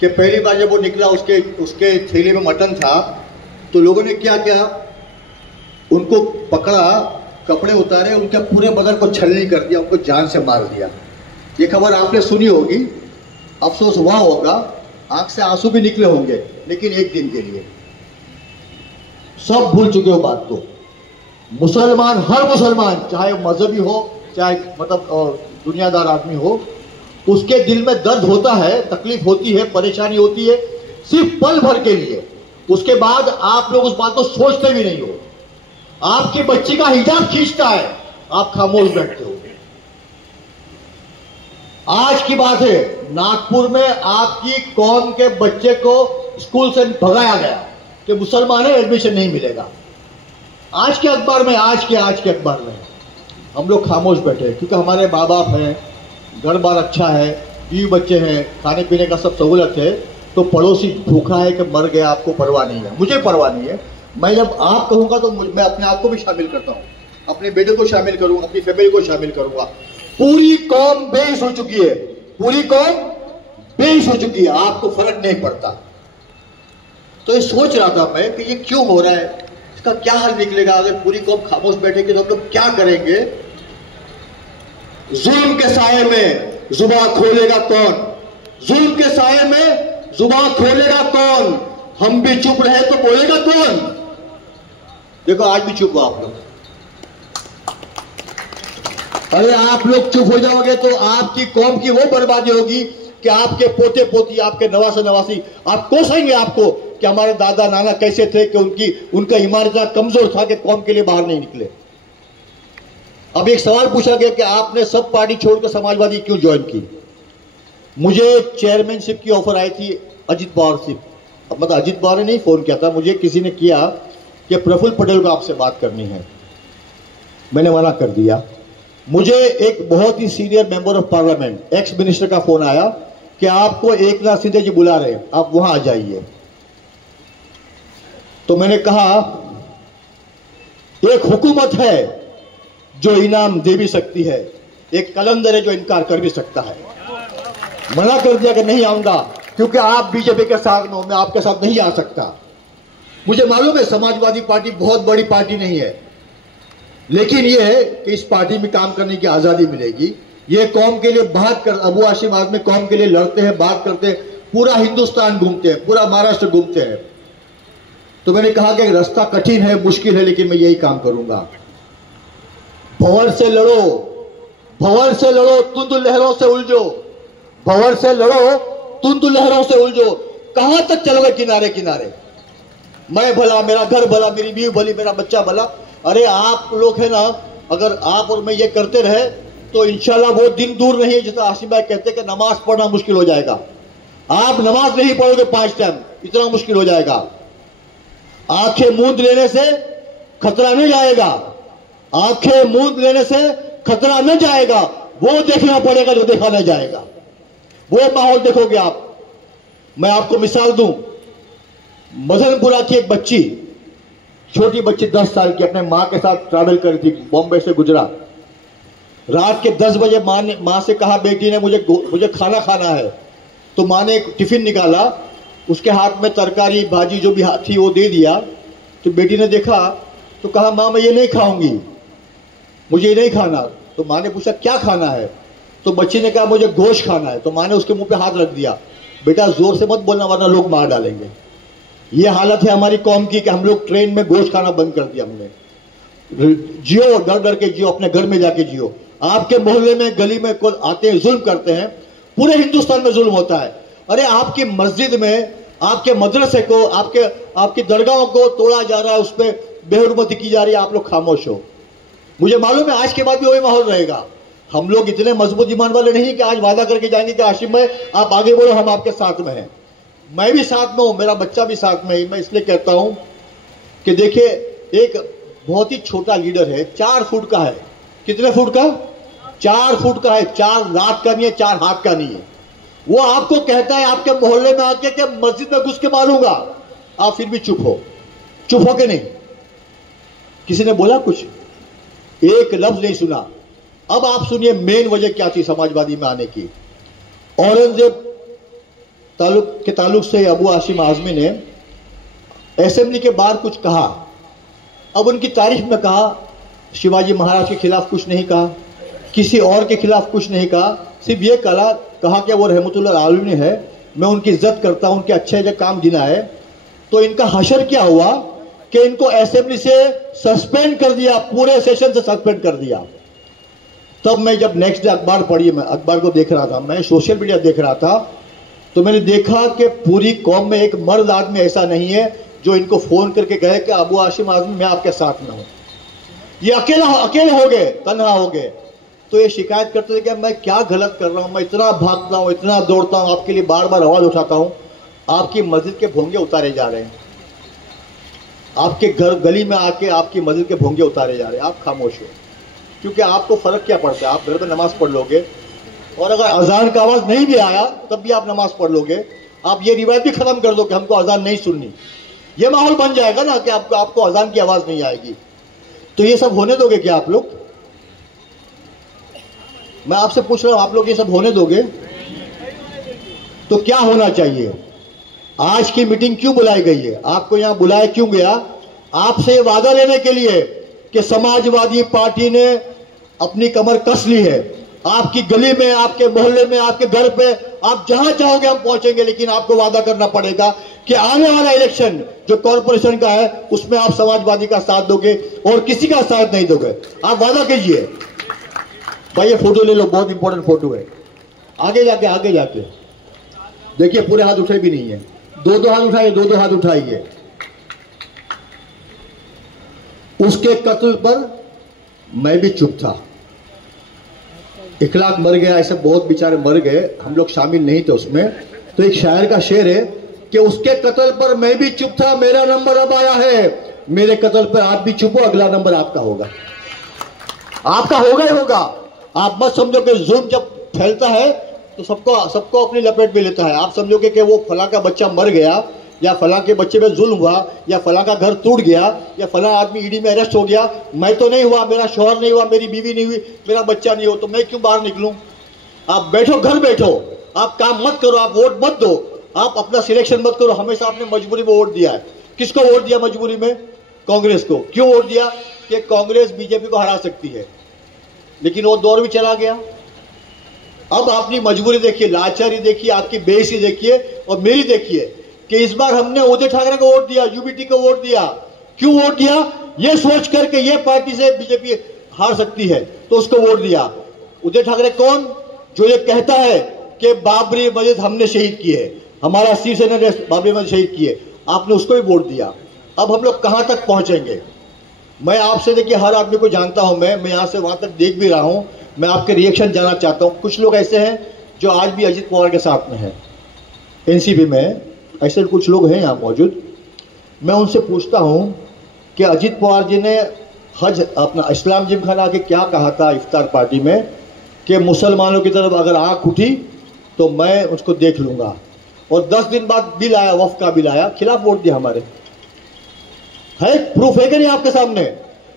कि पहली बार जब वो निकला उसके थैले में मटन था, तो लोगों ने क्या किया, उनको पकड़ा, कपड़े उतारे, उनके पूरे बदन को छलनी कर दिया, उनको जान से मार दिया। ये खबर आपने सुनी होगी, अफसोस हुआ होगा, आंख से आंसू भी निकले होंगे, लेकिन एक दिन के लिए सब भूल चुके हो बात को। मुसलमान, हर मुसलमान, चाहे मजहबी हो चाहे मतलब दुनियादार आदमी हो, उसके दिल में दर्द होता है, तकलीफ होती है, परेशानी होती है, सिर्फ पल भर के लिए। उसके बाद आप लोग उस बात को सोचते भी नहीं हो। आपकी बच्ची का हिजाब खींचता है, आप खामोश बैठते हो। आज की बात है, नागपुर में आपकी कौम के बच्चे को स्कूल से भगाया गया कि मुसलमान है, एडमिशन नहीं मिलेगा। आज के अखबार में, आज के अखबार में हम लोग खामोश बैठे क्योंकि हमारे माँ बाप हैं, घर बार अच्छा है, बीवी बच्चे हैं, खाने पीने का सब सहूलत है, तो पड़ोसी भूखा है कि मर गया, आपको परवाह नहीं है, मुझे परवाह नहीं है। मैं जब आप कहूंगा तो मैं अपने आप को भी शामिल करता हूँ, अपने बेटे को शामिल करूंगा, अपनी फैमिली को शामिल करूंगा। पूरी कौम बेइज्जत हो चुकी है, पूरी कौम बेइज्जत हो चुकी है, आपको फर्क नहीं पड़ता। तो ये सोच रहा था मैं कि ये क्यों हो रहा है, इसका क्या हल निकलेगा। अगर पूरी कौम खामोश बैठेगी तो हम लोग क्या करेंगे। जुल्म के साये में जुबान खोलेगा कौन, जुल्म के साये में जुबान खोलेगा कौन? हम भी चुप रहे तो बोलेगा कौन? देखो आज भी चुप हो आप लोग। अरे आप लोग चुप हो जाओगे तो आपकी कौम की वो बर्बादी होगी कि आपके पोते पोती, आपके नवासे नवासी आप कोसेंगे आपको कि हमारे दादा नाना कैसे थे, कि उनका ईमान इतना कमजोर था कि कौम के लिए बाहर नहीं निकले। अब एक सवाल पूछा गया कि आपने सब पार्टी छोड़कर समाजवादी क्यों ज्वाइन की? मुझे चेयरमैनशिप की ऑफर आई थी अजित पवार से। अब मतलब अजित पवार ने नहीं फोन किया था, मुझे किसी ने किया कि प्रफुल्ल पटेल को आपसे बात करनी है। मैंने मना कर दिया। मुझे एक बहुत ही senior member of parliament ex minister का फोन आया कि आपको एकनाथ शिंदे जी बुला रहे हैं, आप वहां आ जाइए। तो मैंने कहा एक हुकूमत है जो इनाम दे भी सकती है, एक कलंदर है जो इनकार कर भी सकता है। मना कर दिया कि नहीं आऊंगा क्योंकि आप बीजेपी के साथ में हो, मैं आपके साथ नहीं आ सकता। मुझे मालूम है समाजवादी पार्टी बहुत बड़ी पार्टी नहीं है, लेकिन यह है कि इस पार्टी में काम करने की आजादी मिलेगी। ये कौम के लिए बात कर, अबू हाशिम आजमी कौम के लिए लड़ते हैं, बात करते हैं, पूरा हिंदुस्तान घूमते हैं, पूरा महाराष्ट्र घूमते हैं। तो मैंने कहा कि रास्ता कठिन है, मुश्किल है, लेकिन मैं यही काम करूंगा। भंवर से लड़ो, भंवर से लड़ो, तुंद लहरों से उलझो, भंवर से लड़ो, तुंद लहरों से उलझो। कहां तक चलोगे किनारे किनारे? मैं भला, मेरा घर भला, मेरी बीवी भली, मेरा बच्चा भला। अरे आप लोग है ना, अगर आप और मैं ये करते रहे तो इंशाल्लाह वो दिन दूर नहीं है जितना आसिम भाई कहते कि नमाज पढ़ना मुश्किल हो जाएगा। आप नमाज नहीं पढ़ोगे 5 टाइम, इतना मुश्किल हो जाएगा। आंखें मूंद लेने से खतरा नहीं जाएगा, आंखें मूंद लेने से खतरा न जाएगा, वो देखना पड़ेगा जो देखा नहीं जाएगा। वो माहौल देखोगे आप। मैं आपको मिसाल दूं, मदनपुरा की एक बच्ची, छोटी बच्ची 10 साल की, अपने मां के साथ ट्रैवल करी थी, बॉम्बे से गुजरात। रात के 10 बजे मां से कहा बेटी ने मुझे खाना खाना है। तो मां ने एक टिफिन निकाला, उसके हाथ में तरकारी भाजी जो भी थी वो दे दिया। तो बेटी ने देखा तो कहा मां मैं ये नहीं खाऊंगी, मुझे ये नहीं खाना। तो मां ने पूछा क्या खाना है? तो बच्ची ने कहा मुझे गोश्त खाना है। तो मां ने उसके मुंह पे हाथ रख दिया, बेटा जोर से मत बोलना वरना लोग मार डालेंगे। ये हालत है हमारी कौम की कि हम लोग ट्रेन में गोश्त खाना बंद कर दिया हमने। जियो, डर डर के जियो, अपने घर में जाके जियो। आपके मोहल्ले में गली में कोई आते हैं, जुल्म करते हैं, पूरे हिंदुस्तान में जुल्म होता है। अरे आपकी मस्जिद में, आपके मदरसे को, आपकी दरगाहों को तोड़ा जा रहा है, उस पर बेहुरमती की जा रही है, आप लोग खामोश हो। मुझे मालूम है आज के बाद भी वही माहौल रहेगा। हम लोग इतने मजबूत ईमान वाले नहीं कि आज वादा करके जाएंगे कि हाशिम भाई आप आगे बढ़ो, हम आपके साथ में हैं। मैं भी साथ में हूं, मेरा बच्चा भी साथ में है। मैं इसलिए कहता हूं कि देखिए एक बहुत ही छोटा लीडर है, 4 फुट का है। कितने फुट का? 4 फुट का है, 4 लाख का नहीं है, 4 हाथ का नहीं है। वो आपको कहता है आपके मोहल्ले में आके कि मस्जिद में घुस के मारूंगा, आप फिर भी चुप हो। चुप हो के नहीं? किसी ने बोला कुछ? एक लफ्ज नहीं सुना। अब आप सुनिए मेन वजह क्या थी समाजवादी में आने की। औरंगजेब के ताल्लुक से अबू हाशिम आजमी ने असेंबली के बाहर कुछ कहा। अब उनकी तारीफ में कहा, शिवाजी महाराज के खिलाफ कुछ नहीं कहा, किसी और के खिलाफ कुछ नहीं कहा, सिर्फ ये कहा कि वो रहमतुल्लाह आलमी है, मैं उनकी इज्जत करता हूं, उनके अच्छे अच्छे काम गिना है। तो इनका हशर क्या हुआ कि इनको असेंबली से सस्पेंड कर दिया, पूरे सेशन से सस्पेंड कर दिया। तब मैं जब नेक्स्ट डे अखबार पढ़ी, मैं अखबार को देख रहा था, मैं सोशल मीडिया देख रहा था, तो मैंने देखा कि पूरी कौम में एक मर्द आदमी ऐसा नहीं है जो इनको फोन करके कहे कि अबू हाशिम आजमी मैं आपके साथ में हूं। ये अकेले हो गए, तन्हा हो गए। तो ये शिकायत करते थे कि मैं क्या गलत कर रहा हूं, मैं इतना भागता हूं, इतना दौड़ता हूं, आपके लिए बार बार आवाज उठाता हूं, आपकी मस्जिद के भोंगे उतारे जा रहे हैं, आपके घर गली में आके आपकी मस्जिद के भोंगे उतारे जा रहे हैं। आप खामोश हो, क्योंकि आपको फर्क क्या पड़ता है? आप घर में नमाज पढ़ लोगे, और अगर अजान का आवाज नहीं भी आया तब भी आप नमाज पढ़ लोगे। आप ये रिवायत भी खत्म कर दो कि हमको अजान नहीं सुननी। ये माहौल बन जाएगा ना कि आपको अजान की आवाज नहीं आएगी। तो ये सब होने दोगे क्या आप लोग? मैं आपसे पूछ रहा हूं, आप लोग ये सब होने दोगे? तो क्या होना चाहिए? आज की मीटिंग क्यों बुलाई गई है? आपको यहां बुलाया क्यों गया? आपसे वादा लेने के लिए कि समाजवादी पार्टी ने अपनी कमर कस ली है, आपकी गली में, आपके मोहल्ले में, आपके घर पे, आप जहां चाहोगे हम पहुंचेंगे। लेकिन आपको वादा करना पड़ेगा कि आने वाला इलेक्शन जो कॉर्पोरेशन का है उसमें आप समाजवादी का साथ दोगे और किसी का साथ नहीं दोगे। आप वादा कीजिए। भाई ये फोटो ले लो, बहुत इंपॉर्टेंट फोटो है। आगे जाके देखिए, पूरे हाथ उठे भी नहीं है, दो हाथ उठाइए, दो हाथ उठाइए। उसके कत्ल पर मैं भी चुप था। इखलाक मर गया, ऐसे बहुत बेचारे मर गए, हम लोग शामिल नहीं थे उसमें। तो एक शायर का शेर है कि उसके कत्ल पर मैं भी चुप था, मेरा नंबर अब आया है। मेरे कत्ल पर आप भी चुप हो, अगला नंबर आपका होगा, आपका होगा ही होगा। आप मत समझो कि जुल्म जब फैलता है तो सबको अपनी लपेट में लेता है। आप समझोगे कि वो फला का बच्चा मर गया, या फला के बच्चे में जुल्म हुआ, या फला का घर टूट गया, या फला आदमी ईडी में अरेस्ट हो गया, मैं तो नहीं हुआ, मेरा शौहर नहीं हुआ, मेरी बीवी नहीं हुई, मेरा बच्चा नहीं हो, तो मैं क्यों बाहर निकलूं? आप बैठो, घर बैठो, आप काम मत करो, आप वोट मत दो, आप अपना सिलेक्शन मत करो। हमेशा आपने मजबूरी में वोट दिया है। किसको वोट दिया मजबूरी में? कांग्रेस को। क्यों वोट दिया? कि कांग्रेस बीजेपी को हरा सकती है। लेकिन वो दौर भी चला गया। अब अपनी मजबूरी देखिए, लाचारी देखिए, आपकी बेइज्जती देखिए और मेरी देखिए कि इस बार हमने उद्धव ठाकरे को वोट दिया, यूबीटी को वोट दिया। क्यों वोट दिया? ये सोच करके ये पार्टी से बीजेपी हार सकती है, तो उसको वोट दिया। उद्धव ठाकरे कौन? जो ये कहता है कि बाबरी मस्जिद हमने शहीद की है, हमारा शिवसेना ने बाबरी मस्जिद शहीद की है, आपने उसको ही वोट दिया। अब हम लोग कहां तक पहुंचेंगे? मैं आपसे देखिए, हर आदमी को जानता हूं, मैं यहां से वहां तक देख भी रहा हूं। मैं आपके रिएक्शन जानना चाहता हूं। कुछ लोग ऐसे हैं जो आज भी अजित पवार के साथ में हैं, एनसीपी में, ऐसे कुछ लोग हैं यहाँ मौजूद। मैं उनसे पूछता हूं कि अजित पवार जी ने हज अपना इस्लाम जिमखाना के क्या कहा था इफ्तार पार्टी में कि मुसलमानों की तरफ अगर आंख उठी तो मैं उसको देख लूंगा। और 10 दिन बाद बिल आया, वफ का बिल आया, खिलाफ वोट दिया हमारे। है प्रूफ है कि नहीं आपके सामने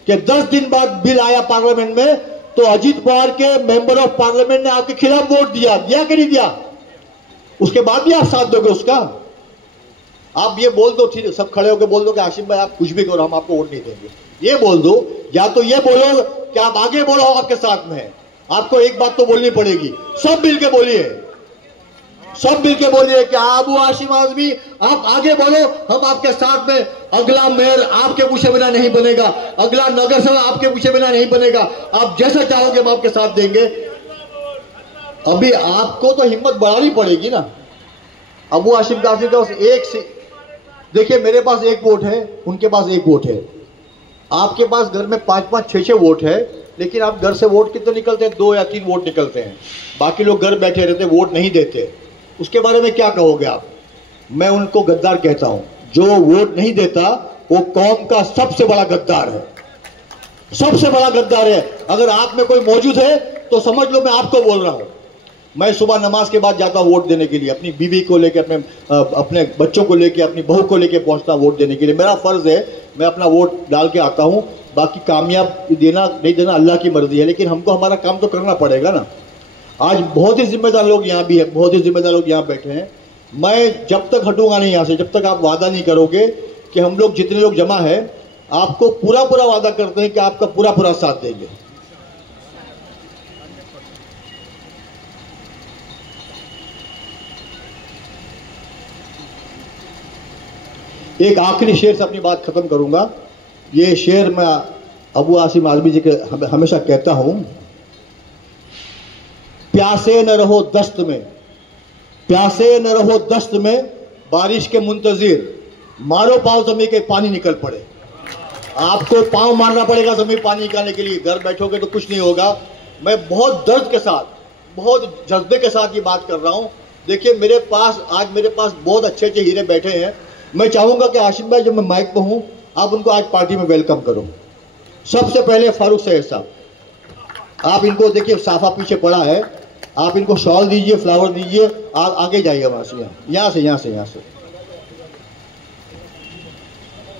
कि 10 दिन बाद बिल आया पार्लियामेंट में, तो अजित पवार के मेंबर ऑफ पार्लियामेंट ने आपके खिलाफ वोट दिया कि नहीं दिया? उसके बाद भी आप साथ दोगे उसका? आप ये बोल दो, ठीक, सब खड़े होकर बोल दो कि आशिम भाई आप कुछ भी करो, हम आपको वोट नहीं देंगे। ये बोल दो, या तो ये बोलो कि आप आगे बोलो, आपके साथ में है। आपको एक बात तो बोलनी पड़ेगी, सब मिल के बोलिए, सब मिल के बोलिए कि अबू हाशिम आजमी आप आगे बोलो, हम आपके साथ में। अगला मेयर आपके पूछे बिना नहीं बनेगा, अगला नगर सभा आपके पूछे बिना नहीं बनेगा, आप जैसा चाहोगे हम आपके साथ देंगे। अभी आपको तो हिम्मत बढ़ानी पड़ेगी ना। अबू हाशिम कासिम का एक देखिए, मेरे पास 1 वोट है, उनके पास 1 वोट है, आपके पास घर में 5-5, 6-6 वोट है। लेकिन आप घर से वोट कितने निकलते हैं? 2 या 3 वोट निकलते हैं। बाकी लोग घर बैठे रहते, वोट नहीं देते। उसके बारे में क्या कहोगे आप? मैं उनको गद्दार कहता हूं। जो वोट नहीं देता वो कौम का सबसे बड़ा गद्दार है, सबसे बड़ा गद्दार है। अगर आप में कोई मौजूद है तो समझ लो मैं आपको बोल रहा हूं। मैं सुबह नमाज के बाद जाता हूं वोट देने के लिए, अपनी बीवी को लेके, अपने बच्चों को लेके, अपनी बहू को लेके पहुंचता हूं वोट देने के लिए। मेरा फर्ज है, मैं अपना वोट डाल के आता हूं। बाकी कामयाब देना नहीं देना अल्लाह की मर्जी है, लेकिन हमको हमारा काम तो करना पड़ेगा ना। आज बहुत ही जिम्मेदार लोग यहाँ भी है, बहुत ही जिम्मेदार लोग यहाँ बैठे हैं। मैं जब तक हटूंगा नहीं यहाँ से, जब तक आप वादा नहीं करोगे कि हम लोग जितने लोग जमा है, आपको पूरा वादा करते हैं कि आपका पूरा साथ देंगे। एक आखिरी शेर से अपनी बात खत्म करूंगा। ये शेर मैं अबू हाशिम आजमी जी के हमेशा कहता हूं, प्यासे न रहो दस्त में, प्यासे न रहो दस्त में, बारिश के मुंतजिर, मारो पांव जमीन के पानी निकल पड़े। आपको पांव मारना पड़ेगा जमीन पानी निकालने के लिए, घर बैठोगे तो कुछ नहीं होगा। मैं बहुत दर्द के साथ, बहुत जज्बे के साथ ये बात कर रहा हूं। देखिए मेरे पास बहुत अच्छे हीरे बैठे हैं। मैं चाहूंगा कि हाशिम भाई जब मैं माइक पे हूं, आप उनको आज पार्टी में वेलकम करो। सबसे पहले फारूक सैयद साहब, आप इनको देखिए, साफा पीछे पड़ा है, आप इनको शॉल दीजिए, फ्लावर दीजिए। आप आगे जाइए वहां से, यहाँ से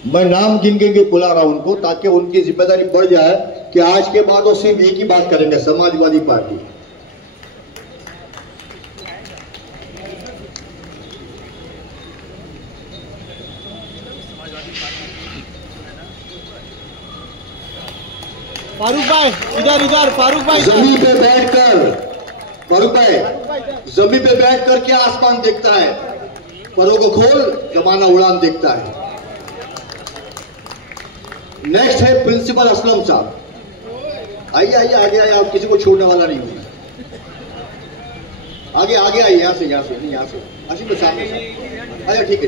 मैं नाम गिन के बुला रहा हूं उनको, ताकि उनकी जिम्मेदारी बढ़ जाए कि आज के बाद वो सिर्फ एक ही बात करेंगे, समाजवादी पार्टी। फारूक भाई इधर इधर, फारूक भाई जमीन पे बैठकर, फारूक भाई जमीन पे बैठकर क्या आसमान देखता है, परों को खोल जमाना उड़ान देखता है। नेक्स्ट है प्रिंसिपल असलम साहब। आइए आइए आगे आइए, आप किसी को छोड़ने वाला नहीं हूं। आगे आगे आइए, यहाँ से नहीं यहाँ से, आशिम सामने से। अच्छा ठीक है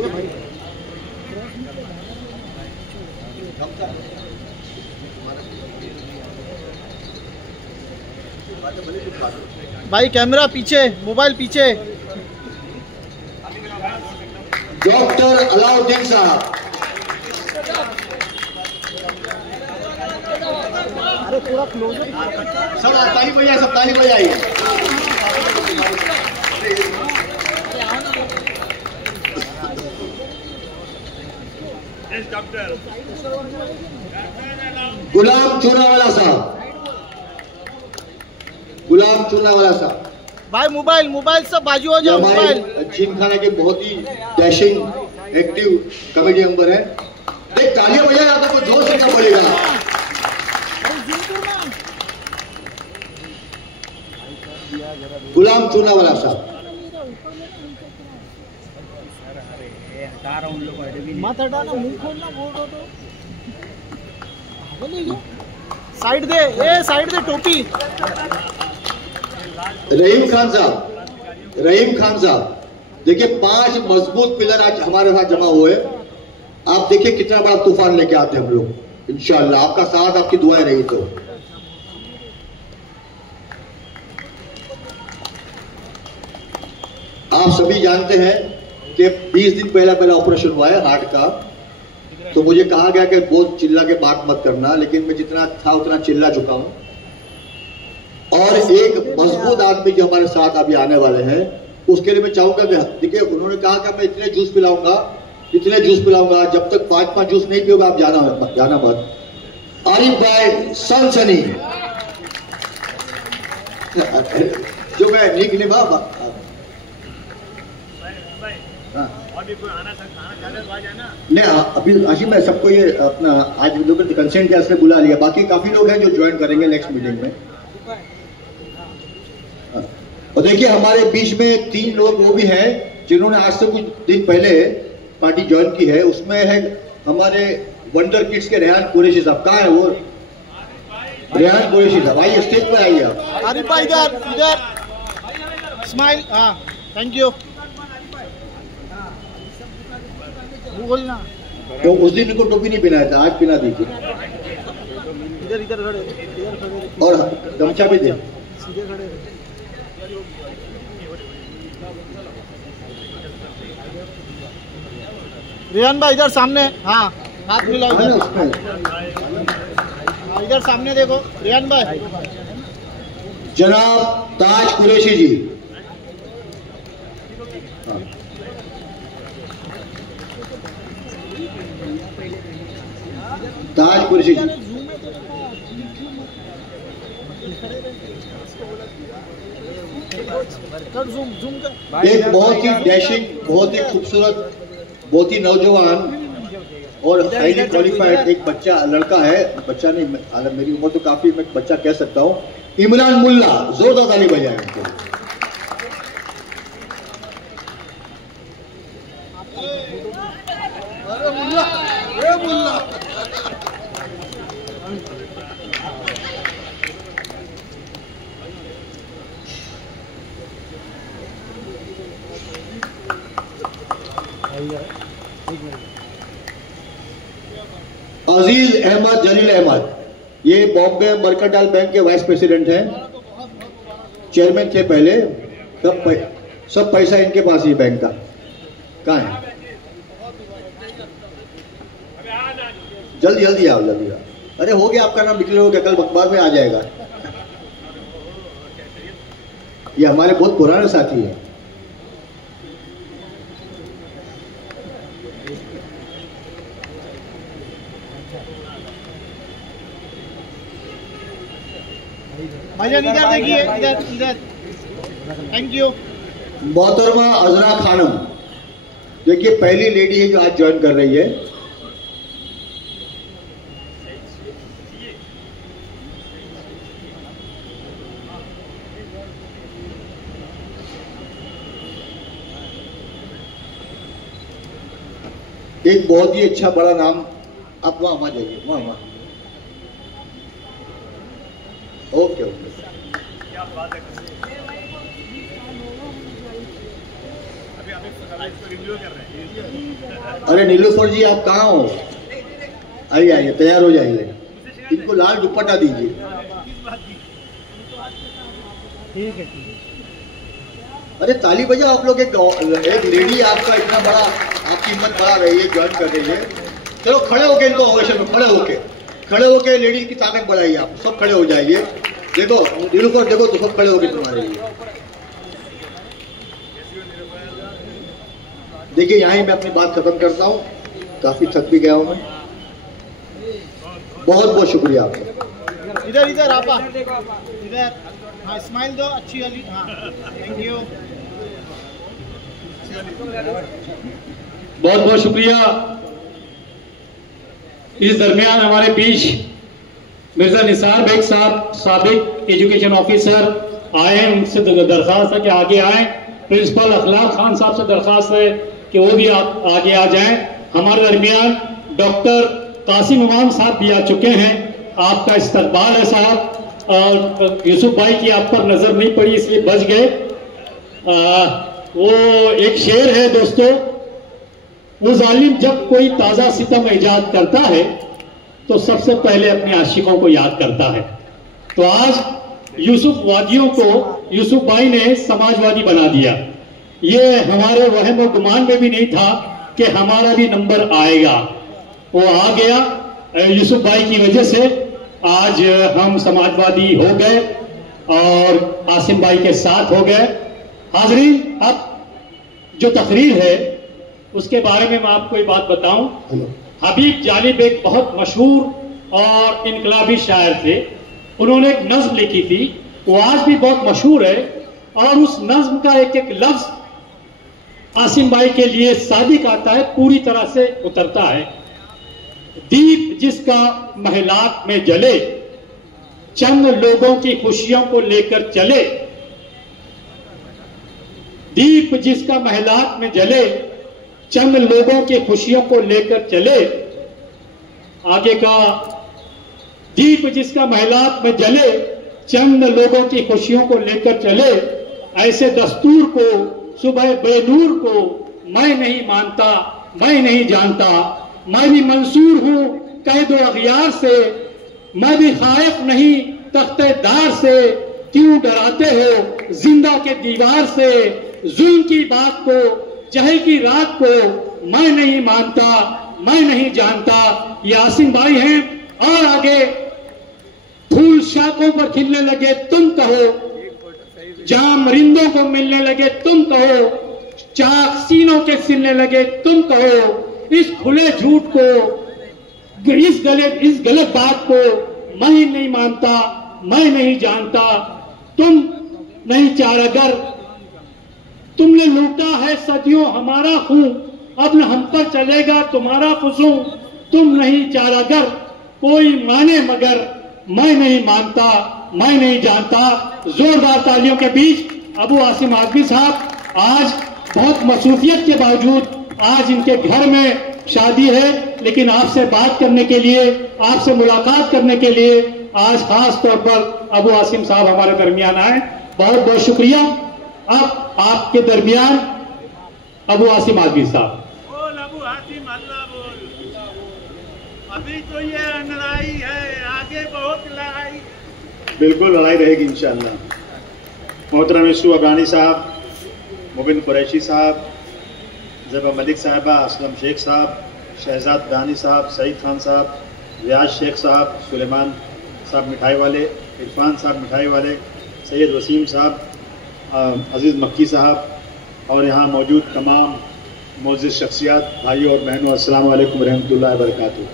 भाई, कैमरा पीछे, मोबाइल पीछे। डॉक्टर अलाउद्दीन साहब। अरे थोड़ा क्लोज। सब ताली बजाइए, सब ताली बजाइए। गुलाम चूनावाला साहब, गुलाम चूनावाला साहब। भाई मोबाइल सब बाजू हो जाओ। मोबाइल जिमखाना के बहुत ही डैशिंग एक्टिव कमेटी मेंबर है। देख तालियां बजाया तो कोई जोर से क्या बोलेगा। गुलाम चूनावाला साहब। मत हटाना, मुंह खोलना, बोल रहा तो साइड दे, साइड दे टोपी। रहीम खान साहब, देखिए 5 मजबूत पिलर आज हमारे साथ जमा हुए। आप देखिए कितना बड़ा तूफान लेके आते हैं हम लोग, इंशाअल्लाह। आपका साथ, आपकी दुआएं रही तो। आप सभी जानते हैं कि 20 दिन पहला ऑपरेशन हुआ है हार्ट का। तो मुझे कहा गया कि बहुत चिल्ला के बात मत करना, लेकिन मैं जितना था उतना चिल्ला चुका हूं। और एक मजबूत आदमी जो हमारे साथ अभी आने वाले हैं, उसके लिए मैं चाहूंगा कि देखिए, उन्होंने कहा कि मैं इतने जूस पिलाऊंगा, जब तक 5 जूस नहीं पियोगा आप जाना मत। आरिफ भाई सनसनी, जो मैं निक निभा नहीं अभी आशिम मैं सबको ये अपना आज लोग कंसेंट के असले बुला लिया। बाकी काफी लोग हैं जो ज्वाइन करेंगे नेक्स्ट मीटिंग में। और देखिए हमारे बीच में 3 लोग वो भी हैं जिन्होंने आज से कुछ दिन पहले पार्टी ज्वाइन की है। उसमें है हमारे वंडर किड्स के रेहान कुरैशी साहब। कहाँ है वो? रेहान कुरैशी साहब, आइए स्टेज पर आइए आप। आरिफ भाई इधर स्माइल। हाँ थैंक यू। बोलना तो उस दिन इनको टोपी नहीं पहनाया था, आज पहना दीजिए। इधर खड़े, और गमछा भी दे। सीधे खड़े। रेहान भाई इधर सामने। हाँ हाथ मिलाओ इधर। इधर सामने देखो रेहान भाई। जनाब ताज कुरैशी जी। ताज कुरैशी जी एक बहुत ही डैशिंग, बहुत ही खूबसूरत, बहुत ही नौजवान और हाईली क्वालिफाइड एक लड़का है। बच्चा नहीं, मेरी उम्र तो काफी, मैं बच्चा कह सकता हूँ। इमरान मुल्ला, जोरदार ताली बजाएं उनको। अजीज अहमद जलील अहमद, ये बॉम्बे मर्केंटाइल बैंक के वाइस प्रेसिडेंट हैं, चेयरमैन थे पहले। सब पैसा इनके पास ही बैंक का। कहाँ है? जल्दी आओ। अरे हो गया आपका नाम निकले हो गया, कल अखबार में आ जाएगा। ये हमारे बहुत पुराने साथी हैं। भाईजान इधर देखिए, इधर थैंक यू। मोहतरमा अजरा खानम, देखिए पहली लेडी है जो आज ज्वाइन कर रही है। एक बहुत ही अच्छा बड़ा नाम, आप वहाँ जाइए, वहाँ ओके ओके। अरे नीलूफर जी आप कहाँ हो? आइए आइए, तैयार हो जाइए, इनको लाल दुपट्टा दीजिए। अरे ताली बजाओ आप लोग। एक लेडी आपका इतना बड़ा, आपकी हिम्मत बढ़ा रही है, ज्वाइन कर रही है। चलो खड़े होके इनको ओवेशन में खड़े होके लेडी की ताकत बढ़ाइए। आप सब खड़े हो जाइए। देखो नीलूफर, देखो तो सब खड़े होके तुम्हारे लिए। देखिए यहाँ ही मैं अपनी बात खत्म करता हूँ, काफी थक भी गया हूँ मैं। बहुत बहुत शुक्रिया आपका। इधर इधर आपा, इधर हाँ, स्माइल दो अच्छी वाली। हाँ थैंक यू। बहुत बहुत शुक्रिया। इस दरमियान हमारे बीच मिर्जा निसार बेग साहब, साबिक एजुकेशन ऑफिसर आए। उनसे दरखास्त है कि आगे आए। प्रिंसिपल अखलाक खान साहब से दरखास्त है कि वो भी आप आगे आ जाएं। हमारे दरमियान डॉक्टर कासिम इमाम साहब भी आ चुके हैं। आपका इस्तकबाल है साहब। और यूसुफ भाई की आप पर नजर नहीं पड़ी इसलिए बच गए। वो एक शेर है दोस्तों, वो जालिम जब कोई ताजा सितम ईजाद करता है तो सबसे पहले अपने आशिकों को याद करता है। तो आज यूसुफ वादियों को यूसुफ भाई ने समाजवादी बना दिया। ये हमारे वहम और गुमान में भी नहीं था कि हमारा भी नंबर आएगा। वो आ गया यूसुफ भाई की वजह से। आज हम समाजवादी हो गए और आसिम भाई के साथ हो गए। हाजरीन, अब जो तकरीर है उसके बारे में मैं आपको एक बात बताऊं। हबीब जालिब एक बहुत मशहूर और इनकलाबी शायर थे। उन्होंने एक नज्म लिखी थी, वो आज भी बहुत मशहूर है। और उस नज्म का एक एक लफ्ज आसिम भाई के लिए सादिक आता है, पूरी तरह से उतरता है। दीप जिसका महलात में जले, चंद लोगों की खुशियों को लेकर चले। दीप जिसका महलात में जले, चंद लोगों की खुशियों को लेकर चले। आगे का, दीप जिसका महलात में जले, चंद लोगों की खुशियों को लेकर चले। ऐसे दस्तूर को, सुबह बेनूर को मैं नहीं मानता, मैं नहीं जानता। मैं भी मंसूर हूं कैद अगियार से, मैं भी खाइफ नहीं तख्तेदार से। क्यों डराते हो जिंदा के दीवार से? जुल्म की बात को, चाहे की रात को मैं नहीं मानता, मैं नहीं जानता। ये आसिम भाई हैं। और आगे, फूल शाखों पर खिलने लगे तुम कहो, जाम रिंदों को मिलने लगे तुम कहो, चाक सीनों के सिलने लगे तुम कहो। इस खुले झूठ को, इस गलत बात को मैं नहीं मानता, मैं नहीं जानता। तुम नहीं चारागर, तुमने लूटा है सदियों हमारा खून, अब न हम पर चलेगा तुम्हारा फुसूं। तुम नहीं चारागर, कोई माने मगर मैं नहीं मानता, मैं नहीं जानता। जोरदार तालियों के बीच अबू आसिम आजमी साहब, आज बहुत मसरूफियत के बावजूद आज इनके घर में शादी है, लेकिन आपसे बात करने के लिए, आपसे मुलाकात करने के लिए आज खास तौर पर अबू आसिम साहब हमारे दरमियान आए। बहुत बहुत शुक्रिया। अब आपके दरमियान अबू आसिम आजमी साहब। बोल अबू आसिम, अल्लाह बोल। अभी तो ये लड़ाई है, आगे बहुत लड़ाई। बिल्कुल लड़ाई रहेगी इंशाअल्लाह। मोहतरम यूसुफ अबरानी साहब, मुबिन कुरैशी साहब, ज़ेबा मलिक साहबा, असलम शेख साहब, शहजाद दानी साहब, सईद खान साहब, रियाज शेख साहब, सुलेमान साहब मिठाई वाले, इरफान साहब मिठाई वाले, सैयद वसीम साहब, अजीज़ मक्की साहब और यहाँ मौजूद तमाम मोअज़्ज़िज़ शख्सियात, भाइयों और बहनों, अस्सलाम वालेकुम रहमतुल्लाहि व बरकातुहू।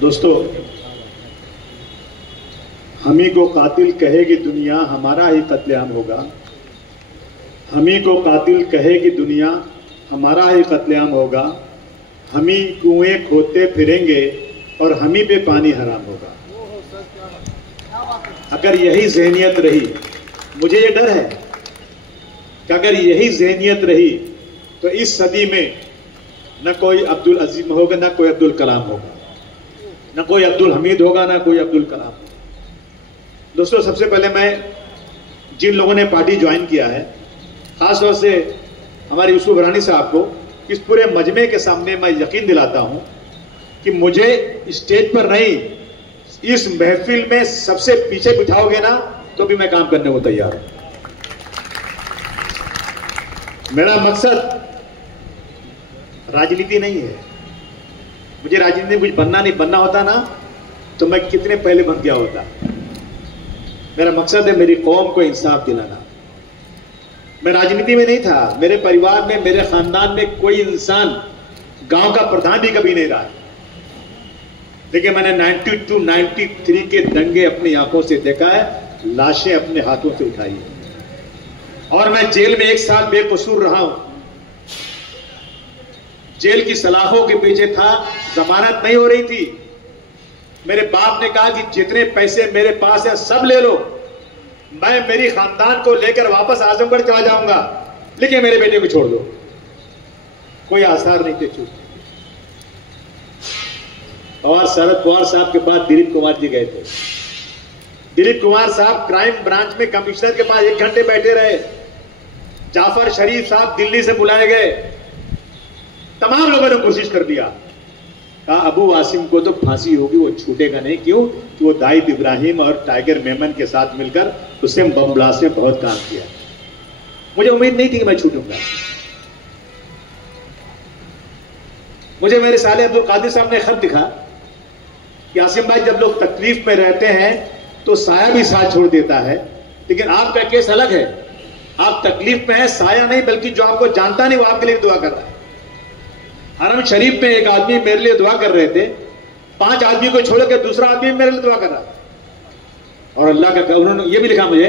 दोस्तों, हमी को कातिल कहेगी दुनिया, हमारा ही कत्लेआम होगा। हमी को कातिल कहेगी दुनिया, हमारा ही कत्लेआम होगा। हमी कुएं खोदते फिरेंगे और हमी पे पानी हराम होगा। अगर यही ज़हनियत रही, मुझे ये डर है कि अगर यही ज़हनियत रही तो इस सदी में न कोई अब्दुल अजीम होगा, न कोई अब्दुल कलाम होगा, न कोई अब्दुल हमीद होगा, न कोई अब्दुल कलाम होगा। दोस्तों, सबसे पहले मैं जिन लोगों ने पार्टी ज्वाइन किया है, खासतौर से हमारे यूसुफ रानी साहब को, इस पूरे मजमे के सामने मैं यकीन दिलाता हूं कि मुझे स्टेज पर नहीं, इस महफिल में सबसे पीछे बिठाओगे ना तो भी मैं काम करने को तैयार हूं। मेरा मकसद राजनीति नहीं है। मुझे राजनीति में कुछ बनना नहीं, बनना होता ना तो मैं कितने पहले बन गया होता। मेरा मकसद है मेरी कौम को इंसाफ दिलाना। मैं राजनीति में नहीं था, मेरे परिवार में, मेरे खानदान में कोई इंसान गांव का प्रधान भी कभी नहीं रहा। देखिए, मैंने 92, 93 के दंगे अपनी आंखों से देखा है, लाशें अपने हाथों से उठाई है, और मैं जेल में 1 साल बेकसूर रहा हूं। जेल की सलाखों के पीछे था, जमानत नहीं हो रही थी। मेरे बाप ने कहा कि जितने पैसे मेरे पास है सब ले लो, मैं मेरी खानदान को लेकर वापस आजमगढ़ चला जाऊंगा, लेकिन मेरे बेटे को छोड़ दो। कोई आसार नहीं थे छूट। और शरद पवार साहब के पास दिलीप कुमार जी गए थे। दिलीप कुमार साहब क्राइम ब्रांच में कमिश्नर के पास 1 घंटे बैठे रहे। जाफर शरीफ साहब दिल्ली से बुलाए गए। तमाम लोगों ने कोशिश कर दिया, कहा अबू वासिम को तो फांसी होगी, वो छूटेगा नहीं। क्यों? कि वो दाऊद इब्राहिम और टाइगर मेमन के साथ मिलकर उससे बम ब्लास्ट में बहुत काम किया। मुझे उम्मीद नहीं थी कि मैं छूटूंगा। मुझे मेरे साले अब्दुल कादिर साहब ने खत लिखा कि आसिम भाई, जब लोग तकलीफ में रहते हैं तो साया भी साथ छोड़ देता है, लेकिन आपका केस अलग है। आप तकलीफ में है, साया नहीं, बल्कि जो आपको जानता नहीं वो आपके लिए दुआ कर रहा है। हरम शरीफ में एक आदमी मेरे लिए दुआ कर रहे थे, 5 आदमी को छोड़ के दूसरा आदमी मेरे लिए दुआ कर रहा है। और अल्लाह का, उन्होंने ये भी लिखा मुझे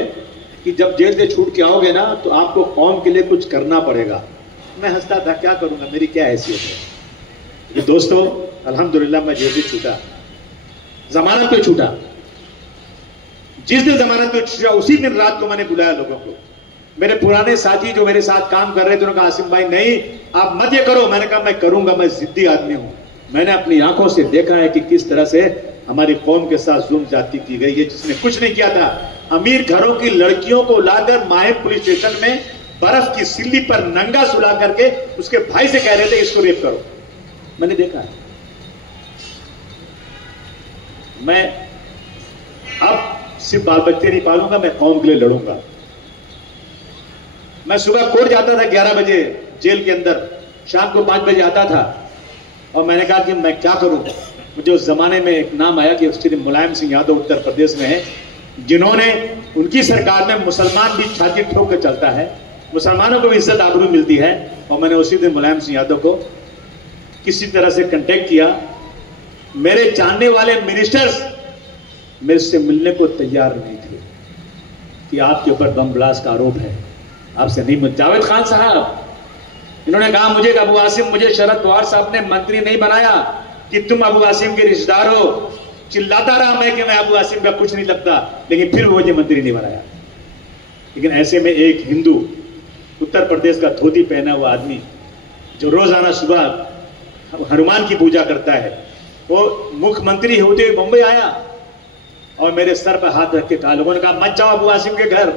कि जब जेल से छूट के आओगे ना तो आपको कौम के लिए कुछ करना पड़ेगा। मैं हंसता था, क्या करूंगा, मेरी क्या हैसियत है। ये दोस्तों, अल्हम्दुलिल्लाह मैं जेल से छूटा, जमानत पे छूटा। जिस दिन जमानत पे छूटा उसी दिन रात को मैंने बुलाया लोगों को। मेरे पुराने साथी जो मेरे साथ काम कर रहे थे, उन्होंने कहा आसिम भाई नहीं, आप मत ये करो। मैंने कहा मैं करूंगा, मैं जिद्दी आदमी हूं। मैंने अपनी आंखों से देखा है कि किस तरह से हमारी कौम के साथ जुल्म ज्यादती की गई है, जिसने कुछ नहीं किया था। अमीर घरों की लड़कियों को लाकर माहिम पुलिस स्टेशन में बर्फ की सिल्ली पर नंगा सुला करके उसके भाई से कह रहे थे इसको रेप करो। मैंने देखा है। मैं अब सिर्फ बाल बच्चे नहीं पालूंगा, मैं कौम के लिए लड़ूंगा। मैं सुबह कोर्ट जाता था 11 बजे जेल के अंदर, शाम को 5 बजे आता था। और मैंने कहा कि मैं क्या करूं। मुझे उस जमाने में एक नाम आया कि श्री मुलायम सिंह यादव उत्तर प्रदेश में है, जिन्होंने, उनकी सरकार में मुसलमान भी छाती ठोक कर चलता है, मुसलमानों को भी इज्जत आबरू मिलती है। और मैंने उसी दिन मुलायम सिंह यादव को किसी तरह से कांटेक्ट किया। मेरे जानने वाले मिनिस्टर्स मेरे से मिलने को तैयार नहीं थे कि आपके ऊपर बम ब्लास्ट का आरोप है, आपसे नहीं मिल। जावेद खान साहब, इन्होंने कहा मुझे अबू आसिम, मुझे शरद पवार साहब ने मंत्री नहीं बनाया कि तुम अबू आसिम के रिश्तेदार हो। चिल्लाता रहा मैं कि मैं अबू आसिम का कुछ नहीं लगता, लेकिन फिर वो मुझे मंत्री नहीं बनाया। लेकिन ऐसे में एक हिंदू, उत्तर प्रदेश का धोती पहना हुआ आदमी, जो रोजाना सुबह हनुमान की पूजा करता है, वो मुख्यमंत्री होते हुए मुंबई आया और मेरे सर पर हाथ रख के कहा, लोगों ने कहा मत जाओ अबू आसिम के घर,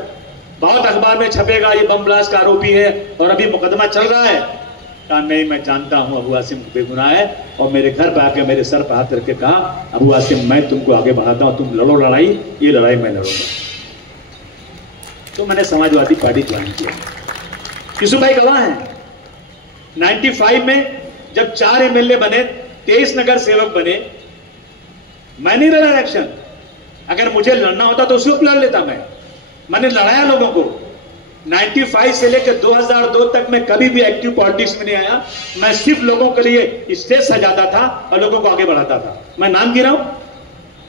बहुत अखबार में छपेगा, ये बम ब्लास्ट का आरोपी है और अभी मुकदमा चल रहा है। कहा नहीं, मैं जानता हूं अबू आसिम बेगुनाह है। और मेरे घर पर आके मेरे सर पर हाथ रख के कहा, अबू आसिम मैं तुमको आगे बढ़ाता हूं, तुम लड़ो लड़ाई, ये लड़ाई मैं लड़ूंगा। तो मैंने समाजवादी पार्टी ज्वाइन किया। यूसुफ भाई गवाह हैं, 95 में जब 4 एमएलए बने, 23 नगर सेवक बने, मैं नहीं लड़ा इलेक्शन। अगर मुझे लड़ना होता तो उसी वक्त लड़ लेता। मैंने लड़ाया लोगों को। 95 से लेकर 2002 तक मैं कभी भी एक्टिव पॉलिटिक्स में नहीं आया। मैं सिर्फ लोगों के लिए स्टेज सजाता था और लोगों को आगे बढ़ाता था। मैं नाम गिरा हूं,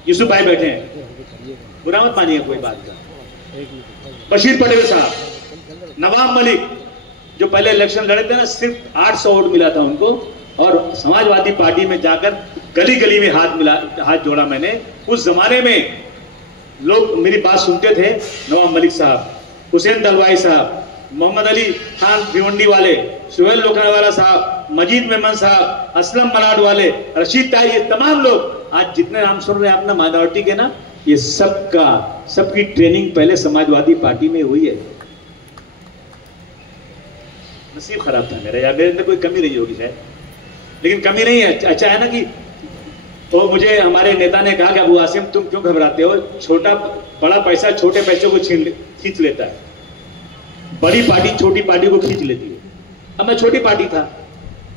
यूसुफ भाई बैठे हैं, बुरा मत मानिए कोई बात का। बशीर पटेल साहब, नवाब मलिक, जो पहले इलेक्शन लड़े थे ना, सिर्फ 800 वोट मिला था उनको। और समाजवादी पार्टी में जाकर गली गली में हाथ जोड़ा मैंने। उस जमाने में लोग मेरी बात सुनते थे। नवाब मलिक साहब, हुसैन दलवाई साहब, मोहम्मद अली खान भिवंडी वाले, सुहेल लोखंडवाला साहब, मजीद मेमन साहब, असलम मलाड वाले, रशीद ताई, ये तमाम लोग आज जितने नाम सुन रहे हैं अपना माइनॉरिटी के ना, ये सबकी ट्रेनिंग पहले समाजवादी पार्टी में हुई है। नसीब खराब था मेरा, या मेरे अंदर कोई कमी नहीं होगी शायद, लेकिन कमी नहीं है। अच्छा है ना कि तो मुझे हमारे नेता ने कहा कि अबू आसिम तुम क्यों घबराते हो, बड़ा पैसा छोटे पैसों को खींच लेता है, बड़ी पार्टी छोटी पार्टी को खींच लेती है। अब मैं छोटी पार्टी था,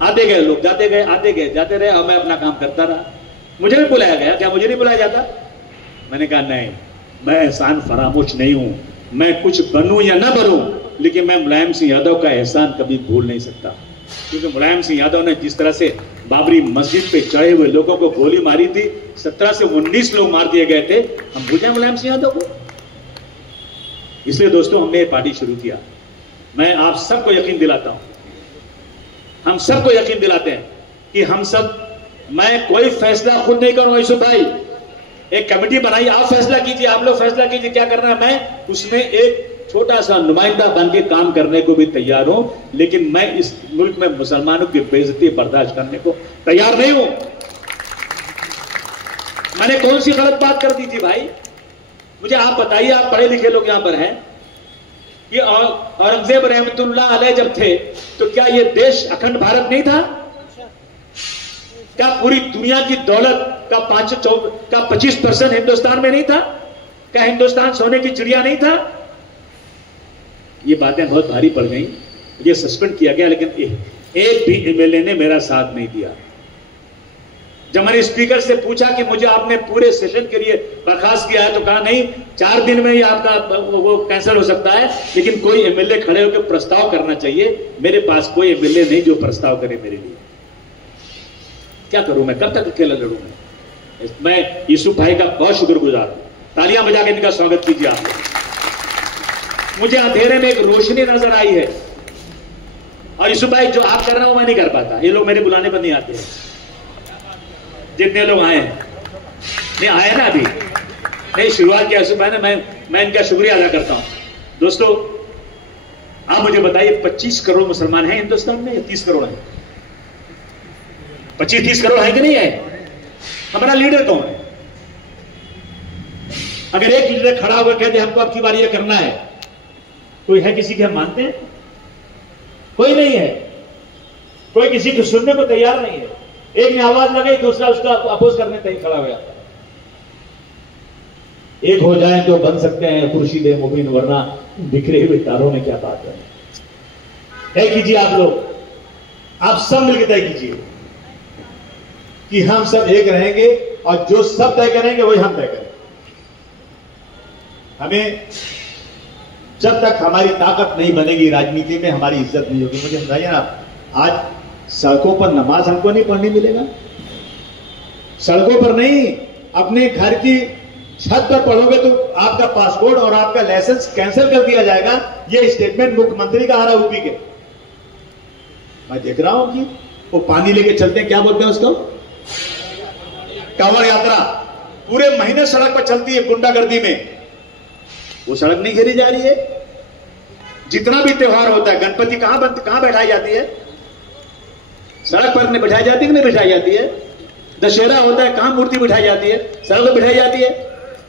आते गए लोग, जाते गए, आते गए, जाते रहे, और मैं अपना काम करता रहा। मुझे भी बुलाया गया, क्या मुझे नहीं बुलाया जाता? मैंने कहा नहीं, मैं एहसान फरामोश नहीं हूं, मैं कुछ बनूं या ना बनूं, लेकिन मैं मुलायम सिंह यादव का एहसान कभी भूल नहीं सकता। क्योंकि मुलायम सिंह यादव ने जिस तरह से बाबरी मस्जिद पे चढ़े हुए लोगों को गोली मारी थी, 17 से 19 लोग मार दिए गए थे, हम भूल जाए मुलायम सिंह यादव को? इसलिए दोस्तों हमने ये पार्टी शुरू किया। मैं आप सबको यकीन दिलाता हूं, हम सबको यकीन दिलाते हैं कि हम सब, मैं कोई फैसला खुद नहीं करूंगा यूसुफ भाई, एक कमेटी बनाई, आप फैसला कीजिए, आप लोग फैसला कीजिए क्या करना है, मैं उसमें एक छोटा सा नुमाइंदा बन के काम करने को भी तैयार हूं, लेकिन मैं इस मुल्क में मुसलमानों की बेइज्जती बर्दाश्त करने को तैयार नहीं हूं। मैंने कौन सी गलत बात कर दी थी भाई? मुझे आप बताइए, आप पढ़े लिखे लोग यहां पर हैं, ये औरंगजेब रहमतुल्लाह अलैह जब थे तो क्या ये देश अखंड भारत नहीं था? क्या पूरी दुनिया की दौलत का 25% हिंदुस्तान में नहीं था? क्या हिंदुस्तान सोने की चिड़िया नहीं था? ये बातें बहुत भारी पड़ गई, मुझे सस्पेंड किया गया, लेकिन एक भी एमएलए ने मेरा साथ नहीं दिया। जब मैंने स्पीकर से पूछा कि मुझे आपने पूरे सेशन के लिए बर्खास्त किया है, तो कहा नहीं, 4 दिन में ही आपका वो कैंसिल हो सकता है, लेकिन कोई एमएलए खड़े होकर प्रस्ताव करना चाहिए। मेरे पास कोई एमएलए नहीं जो प्रस्ताव करे मेरे लिए। क्या करूं मैं, कब तक अकेला लड़ूं मैं यूसुफ भाई का बहुत शुक्रगुजार हूं। तालियां बजा के इनका स्वागत कीजिए आप लोग। मुझे अंधेरे में एक रोशनी नजर आई है, और यूसुफ भाई जो आप कर रहे हो मैं नहीं कर पाता। ये लोग मेरे बुलाने पर नहीं आते हैं, जितने लोग आए हैं नहीं आए ना, अभी नहीं शुरुआत किया यूसुफ भाई ने, मैं इनका शुक्रिया अदा करता हूं। दोस्तों आप मुझे बताइए, 25 करोड़ मुसलमान हैं हिंदुस्तान में या 30 करोड़ है? 25-30 करोड़ है कि नहीं है? हमारा लीडर कौन है? अगर एक लीडर खड़ा होकर कहते हमको अब की बार ये करना है, कोई है किसी के हम मानते हैं? कोई नहीं है, कोई किसी को सुनने को तैयार नहीं है। एक ने आवाज लगाई, दूसरा उसका अपोज करने तैयार खड़ा हो जाता है। एक हो जाए तो बन सकते हैं खुर्शीद मुबीन, वरना बिखरे हुए तारों में क्या बात है। तय कीजिए आप लोग, आप सब मिलकर तय कीजिए कि हम सब एक रहेंगे, और जो सब तय करेंगे वही हम तय करेंगे। हमें जब तक हमारी ताकत नहीं बनेगी राजनीति में, हमारी इज्जत नहीं होगी। मुझे समझाइए ना, आज सड़कों पर नमाज हमको नहीं पढ़ने मिलेगा, सड़कों पर नहीं, अपने घर की छत पर पढ़ोगे तो आपका पासपोर्ट और आपका लाइसेंस कैंसिल कर दिया जाएगा। ये स्टेटमेंट मुख्यमंत्री का आ रहा यूपी के। मैं देख रहा हूं कि वो पानी लेके चलते हैं, क्या बोलते हैं उसको, कांवड़ यात्रा, पूरे महीने सड़क पर चलती है गुंडागर्दी में। वो सड़क नहीं घेरी जा रही है। जितना भी त्योहार होता है, गणपति कहां बैठाई जाती है? सड़क पर नहीं बैठाई जाती कि नहीं बैठाई जाती है? दशहरा होता है, कहां मूर्ति बैठाई जाती है? सड़क पर बैठाई जाती है।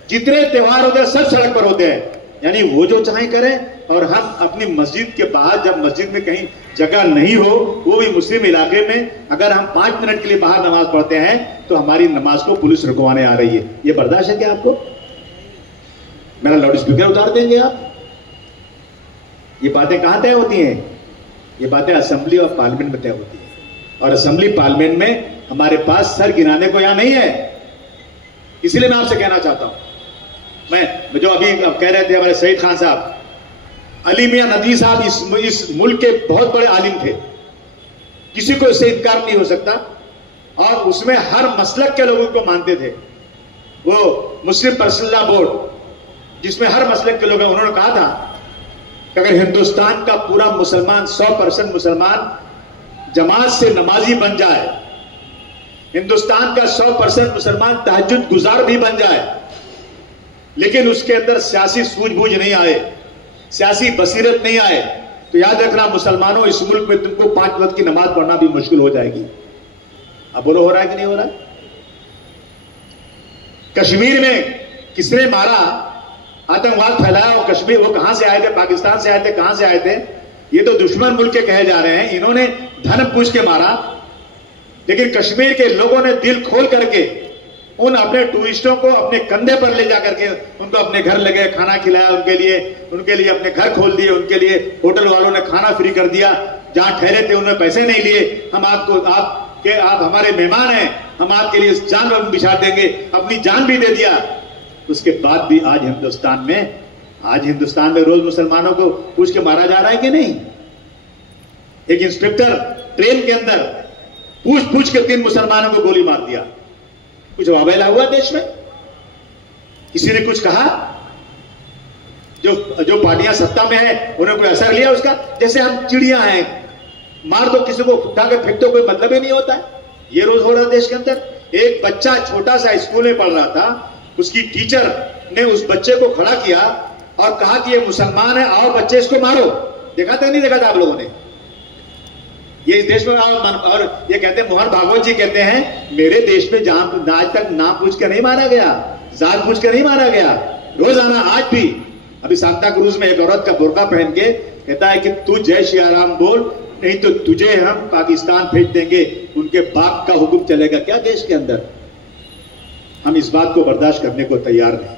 जितने त्योहार होते हैं सब सड़क पर होते हैं। यानी वो जो चाहे करें, और हम अपनी मस्जिद के बाहर, जब मस्जिद में कहीं जगह नहीं हो, वो भी मुस्लिम इलाके में, अगर हम 5 मिनट के लिए बाहर नमाज पढ़ते हैं तो हमारी नमाज को पुलिस रुकवाने आ रही है। ये बर्दाश्त है क्या आपको? मेरा लाउड स्पीकर उतार देंगे आप? ये बातें कहां तय होती हैं? ये बातें असेंबली और पार्लियामेंट में तय होती है, और असेंबली पार्लियामेंट में हमारे पास सर गिनाने को यहां नहीं है। इसलिए मैं आपसे कहना चाहता हूं, मैं जो अभी कह रहे थे हमारे सईद खान साहब, अली मियां नदवी साहब इस मुल्क के बहुत बड़े आलिम थे, किसी को इससे इनकार नहीं हो सकता, और उसमें हर मसलक के लोगों को मानते थे। वो मुस्लिम पर्सनल बोर्ड जिसमें हर मसलक के लोग हैं, उन्होंने कहा था कि अगर हिंदुस्तान का पूरा मुसलमान 100% मुसलमान जमात से नमाजी बन जाए, हिंदुस्तान का 100% मुसलमान तहज्जुद गुजार भी बन जाए, लेकिन उसके अंदर सियासी सूझबूझ नहीं आए, सियासी बसीरत नहीं आए, तो याद रखना मुसलमानों, इस मुल्क में तुमको 5 वक्त की नमाज पढ़ना भी मुश्किल हो जाएगी। अब बोलो, हो रहा है कि नहीं हो रहा है? कश्मीर में किसने मारा, आतंकवाद फैलाया, और कश्मीर वो कहां से आए थे? पाकिस्तान से आए थे? कहां से आए थे? ये तो दुश्मन मुल्क के कहे जा रहे हैं, इन्होंने धन पूछ के मारा। लेकिन कश्मीर के लोगों ने दिल खोल करके उन अपने टूरिस्टों को अपने कंधे पर ले जाकर के उनको अपने घर ले गए, खाना खिलाया उनके लिए अपने घर खोल दिए, उनके लिए होटल वालों ने खाना फ्री कर दिया, जहां ठहरे थे उन्होंने पैसे नहीं लिए। आप हमारे मेहमान हैं, हम आपके लिए जान बिछा देंगे, अपनी जान भी दे दिया। उसके बाद भी आज हिंदुस्तान में रोज मुसलमानों को पूछ के मारा जा रहा है कि नहीं? एक इंस्पेक्टर ट्रेन के अंदर पूछ के 3 मुसलमानों को गोली मार दिया। कुछ अवहेला हुआ देश में? किसी ने कुछ कहा? जो पार्टियां सत्ता में है उन्हें कोई असर लिया उसका? जैसे हम चिड़िया हैं, मार दो किसी को, उठा के फेंक दो, कोई मतलब ही नहीं होता है। ये रोज हो रहा है देश के अंदर। एक बच्चा छोटा सा स्कूल में पढ़ रहा था, उसकी टीचर ने उस बच्चे को खड़ा किया और कहा कि ये मुसलमान है, आओ बच्चे इसको मारो। देखा था नहीं देखा था आप लोगों ने? ये इस देश में और ये कहते हैं, मोहन भागवत जी कहते हैं, मेरे देश में आज तक नाम पूछ के नहीं मारा गया, जात पूछ के नहीं मारा गया। रोजाना आज भी, अभी सांता क्रूज में एक औरत का बुर्का पहन के कहता है कि तू जय श्री राम बोल, नहीं तो तुझे हम पाकिस्तान भेज देंगे। उनके बाप का हुक्म चलेगा क्या देश के अंदर? हम इस बात को बर्दाश्त करने को तैयार नहीं।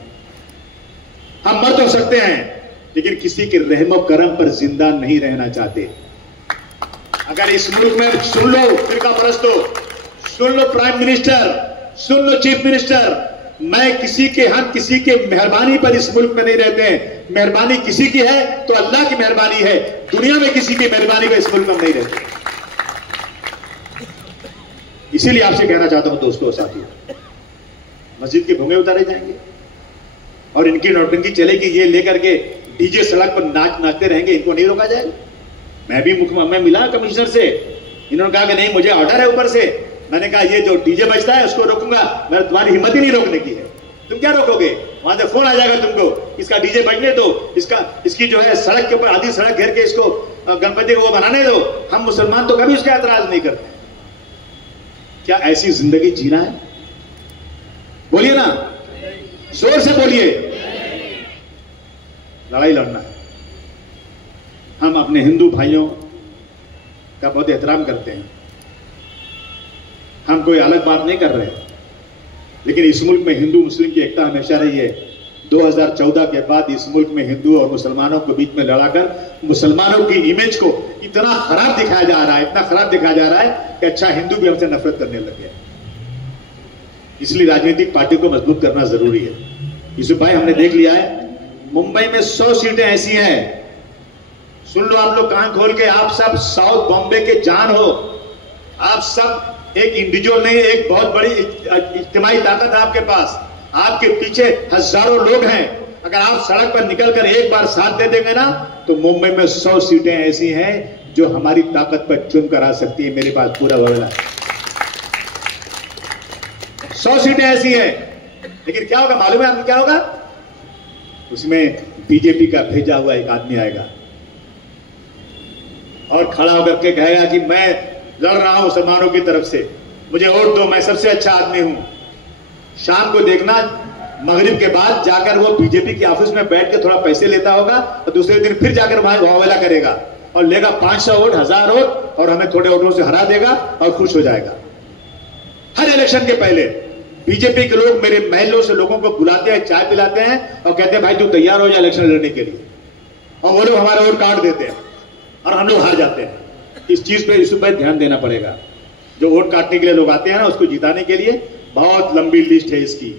हम मर तो सकते हैं, लेकिन किसी के रहमो करम पर जिंदा नहीं रहना चाहते। अगर इस मुल्क में, सुन लो फिरका परस्तो, सुन लो प्राइम मिनिस्टर, सुन लो चीफ मिनिस्टर, मैं किसी के मेहरबानी पर इस मुल्क में नहीं रहते हैं। मेहरबानी किसी की है तो अल्लाह की मेहरबानी है, दुनिया में किसी की मेहरबानी पर इस मुल्क में नहीं रहते। इसीलिए आपसे कहना चाहता हूं दोस्तों और साथियों, मस्जिद के भूंगे उतारे जाएंगे और इनकी नौटंकी चलेगी, ये लेकर के डीजे सड़क पर नाचते रहेंगे, इनको नहीं रोका जाएगा। मैं मिला कमिश्नर से, इन्होंने कहा कि नहीं मुझे ऑर्डर है ऊपर से। मैंने कहा ये जो डीजे बजता है उसको रोकूंगा, मैं तुम्हारी हिम्मत ही नहीं रोकने की है। तुम क्या रोकोगे? वहां से फोन आ जाएगा तुमको, इसका डीजे बजने दो, इसकी जो है सड़क के ऊपर आधी सड़क घेर के इसको गणपति को वो बनाने दो। हम मुसलमान तो कभी उसका एतराज नहीं करते। क्या ऐसी जिंदगी जीना है? बोलिए ना, जोर से बोलिए। लड़ाई लड़ना है। हम अपने हिंदू भाइयों का बहुत एहतराम करते हैं, हम कोई अलग बात नहीं कर रहे, लेकिन इस मुल्क में हिंदू मुस्लिम की एकता हमेशा रही है। 2014 के बाद इस मुल्क में हिंदू और मुसलमानों के बीच में लड़ाकर मुसलमानों की इमेज को इतना खराब दिखाया जा रहा है, इतना खराब दिखाया जा रहा है कि अच्छा हिंदू भी हमसे नफरत करने लग गए। इसलिए राजनीतिक पार्टी को मजबूत करना जरूरी है। यूसुफ भाई, हमने देख लिया है मुंबई में 100 सीटें ऐसी हैं, सुन लो आप लोग कान खोल के, आप सब साउथ बॉम्बे के जान हो, आप सब एक इंडिविजुअल नहीं, एक बहुत बड़ी इज्तिमाई ताकत है आपके पास, आपके पीछे हजारों लोग हैं। अगर आप सड़क पर निकलकर एक बार साथ दे देंगे ना, तो मुंबई में 100 सीटें ऐसी हैं जो हमारी ताकत पर चुनकर आ सकती है। मेरे पास पूरा बदला है, 100 सीटें ऐसी हैं। लेकिन क्या होगा मालूम है आपको क्या होगा? उसमें बीजेपी का भेजा हुआ एक आदमी आएगा और खड़ा होकर के कहेगा कि मैं लड़ रहा हूं मुसलमानों की तरफ से, मुझे वोट दो, मैं सबसे अच्छा आदमी हूं। शाम को देखना मगरिब के बाद जाकर वो बीजेपी के ऑफिस में बैठ के थोड़ा पैसे लेता होगा और दूसरे दिन फिर जाकर वहां वावेला करेगा और लेगा 500 वोट, 1000 वोट और हमें थोड़े वोटों से हरा देगा और खुश हो जाएगा। हर इलेक्शन के पहले बीजेपी के लोग मेरे महलों से लोगों को बुलाते हैं, चाय पिलाते हैं और कहते हैं भाई तू तैयार हो जा इलेक्शन लड़ने के लिए, और वो लोग हमारा वोट काट देते हैं और हम लोग हार जाते हैं। इस चीज पे यूसुफ भाई ध्यान देना पड़ेगा। जो वोट काटने के लिए लोग आते हैं ना, उसको जिताने के लिए बहुत लंबी लिस्ट है इसकी।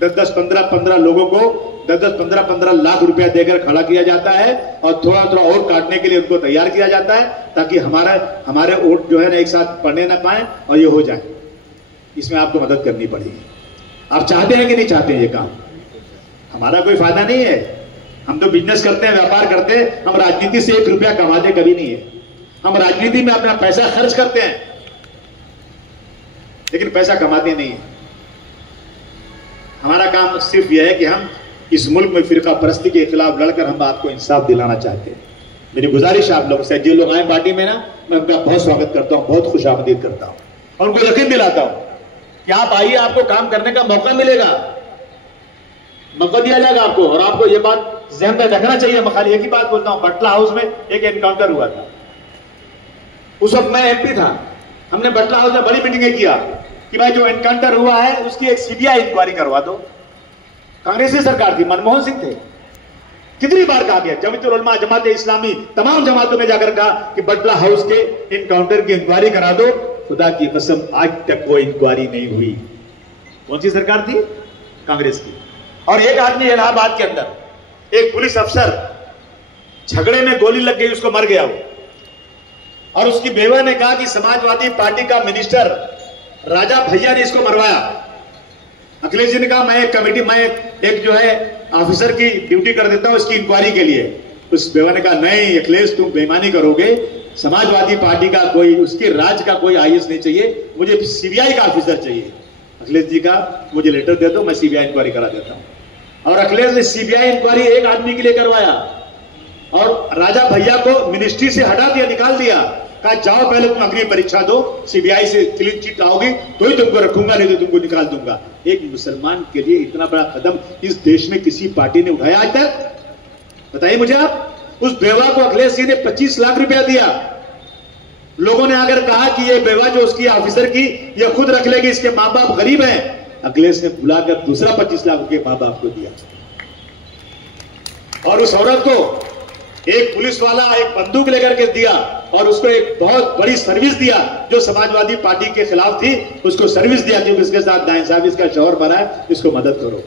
10-10, 15-15 लोगों को 10-10, 15-15 लाख रुपया देकर खड़ा किया जाता है और थोड़ा थोड़ा वोट काटने के लिए उनको तैयार किया जाता है, ताकि हमारे वोट जो है ना एक साथ पढ़ने ना पाए और ये हो जाए। इसमें आपको मदद करनी पड़ेगी। आप चाहते हैं कि नहीं चाहते हैं ये काम? हमारा कोई फायदा नहीं है, हम तो बिजनेस करते हैं, व्यापार करते हैं, हम राजनीति से 1 रुपया कमाते कभी नहीं है। हम राजनीति में अपना पैसा खर्च करते हैं लेकिन पैसा कमाते नहीं है। हमारा काम सिर्फ यह है कि हम इस मुल्क में फिरका परस्ती के खिलाफ लड़कर हम आपको इंसाफ दिलाना चाहते हैं। मेरी गुजारिश आप लोगों से, जो लोग आए पार्टी में ना, मैं उनका बहुत स्वागत करता हूँ, बहुत खुशामदीद करता हूँ और उनको यकीन दिलाता हूँ कि आप आइए, आपको काम करने का मौका मिलेगा, मौका दिया जाएगा आपको। और आपको ये बात ज़हन में रखना चाहिए। मैं खाली एक ही बात बोलता हूँ, बटला हाउस में एक एनकाउंटर हुआ था, उस वक्त मैं एमपी था, हमने बटला हाउस में बड़ी मीटिंगें किया कि भाई जो एनकाउंटर हुआ है उसकी एक सीबीआई इंक्वायरी करवा दो। कांग्रेसी सरकार थी, मनमोहन सिंह थे, कितनी बार कहा गया, जमीयतुल उलमा, जमात इस्लामी, तमाम जमातों में जाकर कहा कि बटला हाउस के इनकाउंटर की इंक्वायरी करा दो। खुदा की कसम आज तक वो इंक्वायरी नहीं हुई। कौन सी सरकार थी? कांग्रेस की। और एक आदमी इलाहाबाद के अंदर, एक पुलिस अफसर, झगड़े में गोली लग गई, उसको मर गया वो, और उसकी बेवा ने कहा कि समाजवादी पार्टी का मिनिस्टर राजा भैया ने इसको मरवाया। अखिलेश जी ने कहा मैं एक कमेटी, मैं एक जो है ऑफिसर की ड्यूटी कर देता हूं इसकी इंक्वायरी के लिए। उस बेवा ने कहा नहीं अखिलेश, तुम बेईमानी करोगे, समाजवादी पार्टी का कोई, उसके राज का कोई आईएएस नहीं चाहिए, मुझे सीबीआई का ऑफिसर चाहिए। अखिलेश जी का मुझे लेटर दे दो, मैं सीबीआई इंक्वायरी करा देता हूं। और अखिलेश ने सीबीआई इंक्वायरी एक आदमी के लिए करवाया और राजा भैया को मिनिस्ट्री से हटा दिया, निकाल दिया, कहा जाओ पहले तुम अग्नि परीक्षा दो, सीबीआई से क्लीन चिट आओगी तो ही तुमको रखूंगा, नहीं तो तुमको निकाल दूंगा। एक मुसलमान के लिए इतना बड़ा कदम इस देश में किसी पार्टी ने उठाया आज तक? बताइए मुझे आप। उस बेवा को अखिलेश जी ने 25 लाख रुपया दिया। लोगों ने अगर कहा कि ये बेवा जो उसकी ऑफिसर की, ये खुद रख लेगी, इसके मां बाप गरीब हैं, अखिलेश ने बुलाकर दूसरा 25 लाख रुपये मां बाप को दिया। और उस औरत को एक पुलिस वाला एक बंदूक लेकर के दिया और उसको एक बहुत बड़ी सर्विस दिया जो समाजवादी पार्टी के खिलाफ थी, उसको सर्विस दिया कि इसके साथ नाइंसाफी, इसका शौहर मरा है, इसको मदद करो।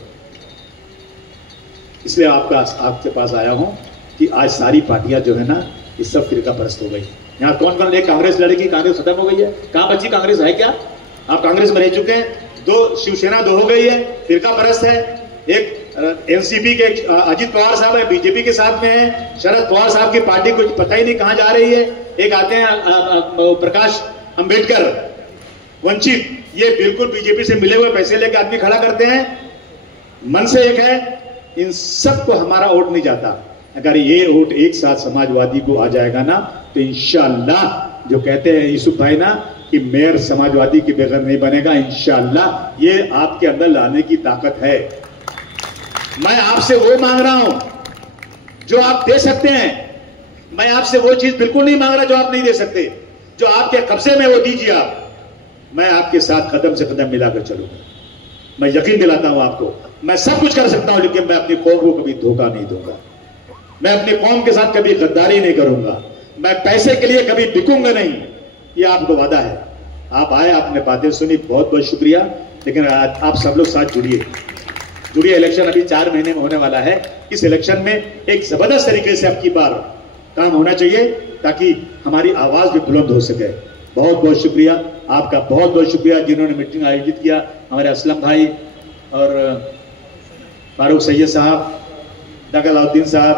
इसलिए आपके पास आया हूं कि आज सारी पार्टियां जो है ना, ये सब फिरका परस्त हो गई। यहाँ कौन कौन, एक कांग्रेस लड़ेगी, कांग्रेस खत्म हो गई है, कहां बची कांग्रेस है क्या? आप कांग्रेस में रह चुके हैं, दो शिवसेना दो हो गई है, फिरका परस्त है। एक एनसीपी के अजित पवार साहब है, बीजेपी के साथ में है, शरद पवार साहब की पार्टी कुछ पता ही नहीं कहां जा रही है। एक आते हैं प्रकाश अंबेडकर, वंचित, ये बिल्कुल बीजेपी से मिले हुए पैसे लेकर आदमी खड़ा करते हैं। मन से एक है, इन सबको हमारा वोट नहीं जाता। अगर ये वोट एक साथ समाजवादी को आ जाएगा ना, तो इंशाअल्लाह जो कहते हैं यूसुफ भाई ना कि मेयर समाजवादी के बगैर नहीं बनेगा, इंशाअल्लाह ये आपके अंदर लाने की ताकत है। मैं आपसे वो मांग रहा हूं जो आप दे सकते हैं। मैं आपसे वो चीज बिल्कुल नहीं मांग रहा जो आप नहीं दे सकते। जो आपके कब्जे में वो दीजिए आप। मैं आपके साथ कदम से कदम मिलाकर चलूंगा। मैं यकीन दिलाता हूं आपको, मैं सब कुछ कर सकता हूं, लेकिन मैं अपनी कौम को कभी धोखा नहीं दूंगा। मैं अपनी कौम के साथ कभी गद्दारी नहीं करूंगा। मैं पैसे के लिए कभी बिकूंगा नहीं, ये आपको वादा है। आप आए, आपने बातें सुनी, बहुत बहुत शुक्रिया। लेकिन आप सब लोग साथ जुड़िए। इलेक्शन अभी 4 महीने में होने वाला है। इस इलेक्शन में एक जबरदस्त तरीके से अब की बार काम होना चाहिए ताकि हमारी आवाज भी बुलंद हो सके। बहुत बहुत शुक्रिया आपका, बहुत बहुत शुक्रिया जिन्होंने मीटिंग आयोजित किया, हमारे असलम भाई और फारूक सैयद साहब, दगलाउद्दीन साहब,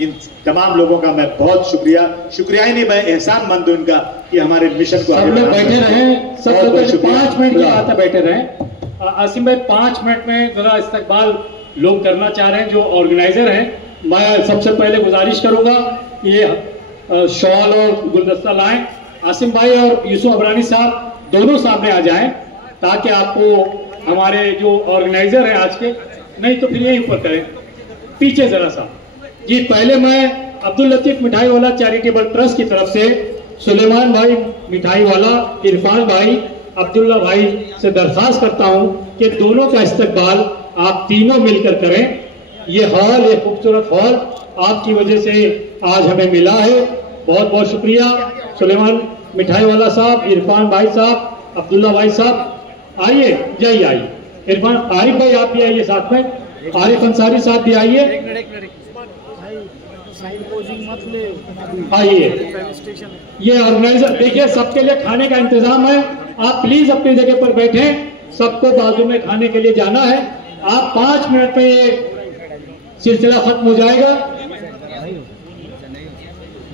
इन तमाम लोगों का मैं बहुत शुक्रिया ही नहीं, मैं एहसान मंद हूं इनका कि हमारे मिशन को सब लोग बैठे रहे, सब लोग 5 मिनट की बात है, बैठे रहे। आसिम भाई 5 मिनट में जरा इस्तकबाल लोग करना चाह रहे हैं जो ऑर्गेनाइजर हैं। मैं सबसे पहले गुजारिश करूंगा ये शॉल और गुलदस्ता लाएं। आसिम भाई और यूसुफ अबरानी साहब दोनों सामने आ जाएं ताकि आपको हमारे जो ऑर्गेनाइजर हैं आज के, नहीं तो फिर यहीं ऊपर करें, पीछे जरा सा जी। पहले मैं अब्दुल लतीफ मिठाई वाला चैरिटेबल ट्रस्ट की तरफ से सुलेमान भाई मिठाई वाला, इरफान भाई, अब्दुल्ला भाई से दरखास्त करता हूं कि दोनों का इस्तकबाल आप तीनों मिलकर करें। ये हॉल, ये खूबसूरत हॉल आपकी वजह से आज हमें मिला है। बहुत बहुत शुक्रिया सुलेमान मिठाई वाला साहब, इरफान भाई साहब, अब्दुल्ला भाई साहब, आइए जाइए, आइए। इरफान, आरिफ भाई आप भी आइए साथ में, आरिफ अंसारी साहब भी आइए, आइए। ये ऑर्गेनाइजर देखिए, सबके लिए खाने का इंतजाम है। आप प्लीज अपनी जगह पर बैठे, सबको बाजू में खाने के लिए जाना है। आप 5 मिनट में ये सिलसिला खत्म हो जाएगा।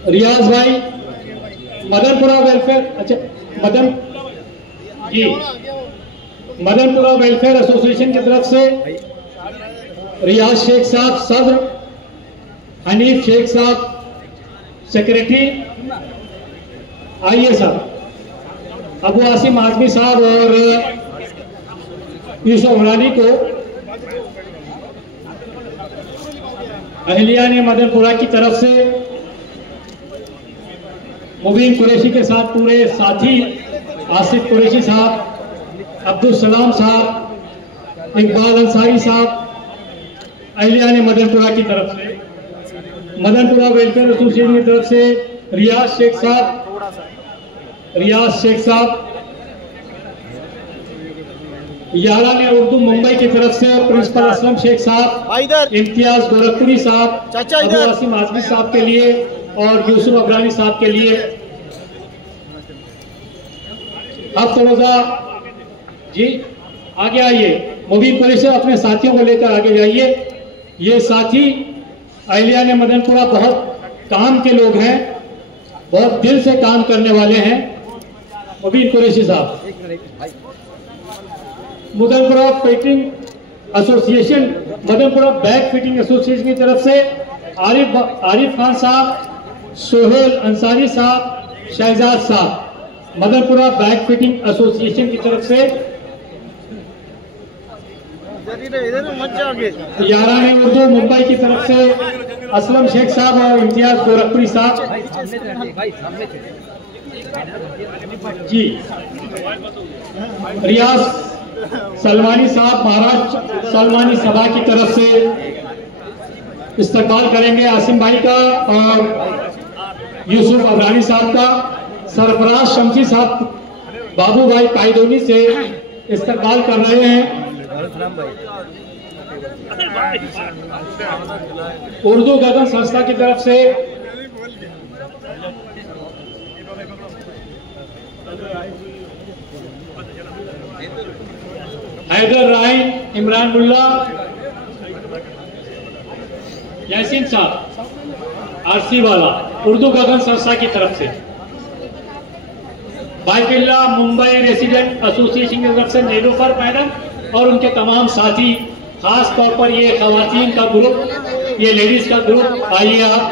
रियाज भाई, मदनपुरा वेलफेयर, अच्छा मदनपुरा वेलफेयर एसोसिएशन की तरफ से रियाज शेख साहब सदर, हनीफ शेख साहब सेक्रेटरी, आइए साहब। अबू आसिम आजमी साहब और यूसुफ अमरानी को अहलिया ने मदनपुरा की तरफ से मुबीन कुरैशी के साथ पूरे साथी आसिफ कुरैशी साहब, अब्दुल सलाम साहब, इकबाल अंसारी साहब, अहलिया ने मदनपुरा की तरफ से, मदनपुरा वेलफेयर एसोसिएशन की तरफ से रियाज शेख साहब, यारा ने उर्दू मुंबई की तरफ से प्रिंसिपल असलम शेख साहब, इम्तियाज गोरखपुरी साहब, अबू आसिम आजमी साहब के लिए और यूसुफ अबरानी साहब के लिए। अब थोड़ा जी आगे आइए, मुबीन कुरैशी अपने साथियों को लेकर आगे जाइए। ये साथी अहलिया ने मदनपुरा बहुत काम के लोग हैं, बहुत दिल से काम करने वाले हैं। मुबीन कुरैशी साहब, Madanpura fitting association, Madanpura bag fitting association की तरफ से आरिफ खान साहब, सोहेल अंसारी साहब, शहजाद साहब, मदनपुरा बैग फिटिंग एसोसिएशन की तरफ से। यारा ने उर्दू मुंबई की तरफ से असलम शेख साहब और इम्तियाज गोरखपुरी साहब जी। रियाज सलमानी साहब महाराष्ट्र सलमानी सभा की तरफ से इस्तकबाल करेंगे आसिम भाई का और यूसुफ अबरानी साहब का। सरफराज शमसी साहब बाबू भाई कायदोनी से इस्तकबाल कर रहे हैं। उर्दू गगन संस्था की तरफ से हैदर राइन, इमरान मुल्ला, यासीन साहब आरसी वाला, उर्दू गगन संस्था की तरफ से। बाइकिल्ला मुंबई रेसिडेंट एसोसिएशन की तरफ से नीलूफर मैडम और उनके तमाम साथी, खास तौर पर ये खवातीन का ग्रुप, ये लेडीज का ग्रुप, आइए आप।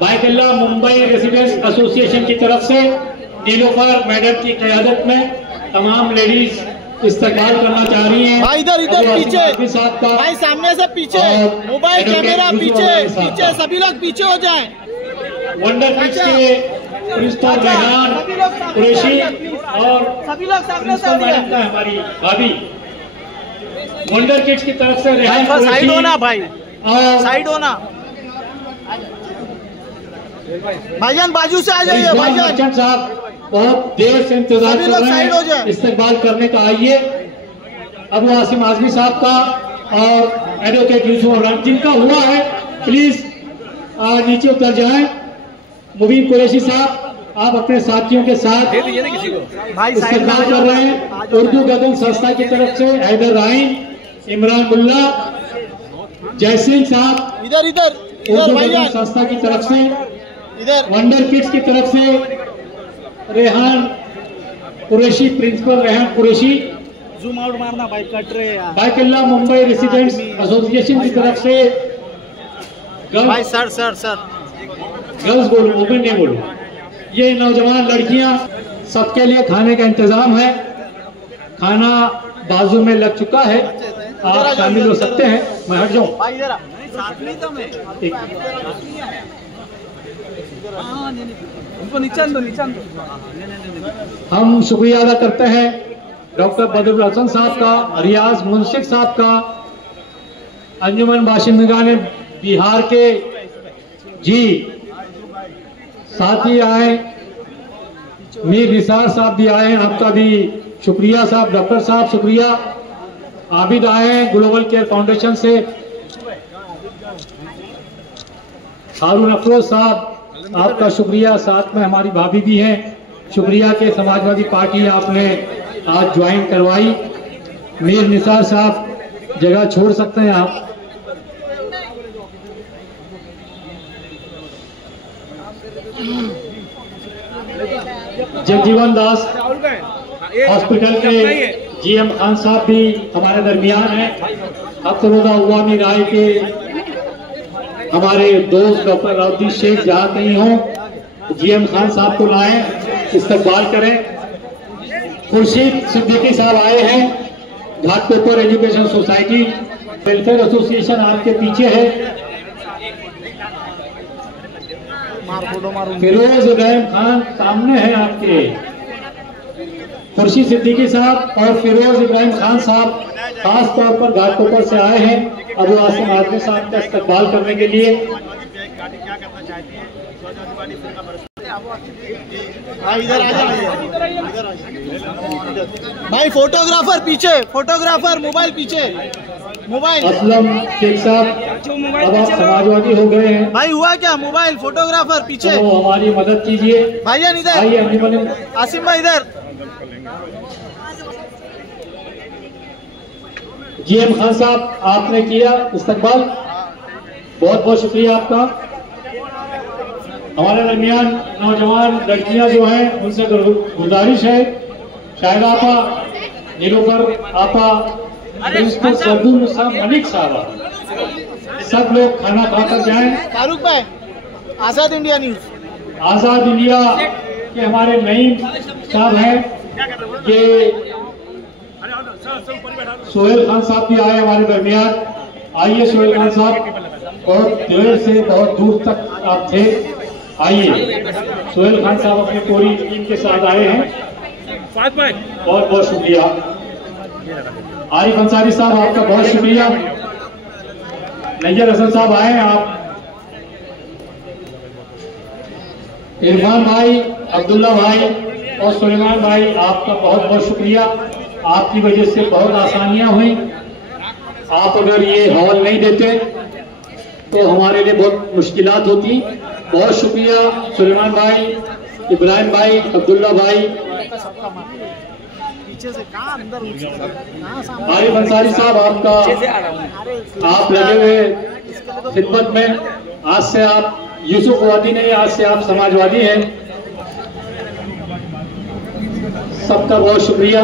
बाइकिल्ला मुंबई रेसिडेंट एसोसिएशन की तरफ से नीलूफर मैडम की क़यादत में तमाम लेडीज इस्तकबाल करना चाह रही हैं। भाई इधर पीछे, भाई सामने से पीछे, मोबाइल कैमरा पीछे, सभी लोग पीछे हो जाएं। वंडर किड्स के प्रिंसिपल रेहान कुरैशी और सभी लोग सामने से हमारी भाभी, वंडर किड्स की तरफ से रेहान कुरैशी। साइड होना भाई, साइड होना भाईजान, बाजू से आ जाइए भाईजान साहब। बहुत देर से इंतजार कर रहे हैं इस्तकबाल करने का। आइए अबू आसिम आजमी साहब का और एडवोकेट यूसुफ अबरानी, जिनका हुआ है प्लीज नीचे उतर जाएं। मुबीन कुरैशी साहब आप अपने साथियों के साथ इस्तकबाल कर रहे हैं। उर्दू गगन संस्था की तरफ से हैदर राइन, इमरान मुल्ला, जयसिंह साहब उर्दू गगन संस्था की तरफ से, वंडर किड्स की तरफ से Rehan Qureshi, principal Rehan Qureshi. Zoom out मारना भाई, कट रहे हैं। बाइकिल्ला मुंबई रेसिडेंट्स एसोसिएशन की तरफ से भाई सर गर्ल्स बोलो, ओपन नहीं बोलो। ये नौजवान लड़कियां, सबके लिए खाने का इंतजाम है। खाना बाजू में लग चुका है, आप शामिल हो सकते हैं। मैं हट जाऊं। हम शुक्रिया अदा करते हैं डॉक्टर बदरुल हसन साहब का, रियाज मुंशिक साहब का, अंजुमन बाशिंदगान बिहार के जी साथी आए, मीर निसार साहब भी आए हैं, आपका भी शुक्रिया साहब। डॉक्टर साहब शुक्रिया। आबिद आए हैं ग्लोबल केयर फाउंडेशन से, हारून अफरोज साहब आपका शुक्रिया। साथ में हमारी भाभी भी हैं, शुक्रिया के समाजवादी पार्टी आपने आज ज्वाइन करवाई। मीर निसार साहब जगह छोड़ सकते हैं आप। जगजीवन दास हॉस्पिटल के GM खान साहब भी हमारे दरमियान हैं। अख्तरुल्लाह अवामी राय के हमारे दोस्त डॉक्टर राउद्दीन शेख जहाँ कहीं हों, GM खान साहब को लाएं, इस्तकबाल करें। खुर्शीद सिद्दीकी साहब आए हैं, Ghatkopar education society welfare association आपके पीछे है। फिरोज इब्राहिम खान सामने है आपके। खुर्शीद सिद्दीकी साहब और फिरोज इब्राहिम खान साहब खास तौर पर घाटकोपर से आए हैं अबू आसिम आजमी साहब का इस्तकबाल करने के लिए। भाई फोटोग्राफर पीछे, फोटोग्राफर मोबाइल पीछे, मोबाइल। असलम शेख साहब अब आप समाजवादी हो गए हैं भाई, हुआ क्या? मोबाइल फोटोग्राफर पीछे, तो हमारी मदद कीजिए। भाईजान इधर आइए, आसिम भाई इधर। GM खान साहब आपने किया इस्तकबाल, बहुत बहुत शुक्रिया आपका। हमारे दरमियान नौजवान लड़कियां जो हैं उनसे गुजारिश है, शाहिदा आपा, नीलोफर आपा, प्रिंसिपल सरदुल मुसा मलिक साहब, सब लोग खाना खाकर जाएं। फारूक भाई, आजाद इंडिया न्यूज। आजाद इंडिया के हमारे नईम साहब हैं, ये सोहेल खान साहब भी आए हमारे दरमियान। आइए सोहेल खान साहब, बहुत देर से बहुत दूर तक आप थे, आइए। सोहेल खान साहब अपनी पूरी टीम के साथ आए हैं, बहुत बहुत शुक्रिया। आरिफ अंसारी साहब आपका बहुत शुक्रिया। नैयर हसन साहब आए हैं आप। इरफान भाई, अब्दुल्ला भाई और सुलेमान भाई आपका बहुत बहुत शुक्रिया। आपकी वजह से बहुत आसानियां हुई। आप अगर ये हॉल नहीं देते तो हमारे लिए बहुत मुश्किलात होती। बहुत शुक्रिया सुलेमान भाई, इब्राहिम भाई, अब्दुल्ला भाई। आरिफ अंसारी साहब आपका, आप लगे हुए खिदमत में। आज से आप यूसुफ वादी नहीं, आज से आप समाजवादी हैं। सबका बहुत शुक्रिया।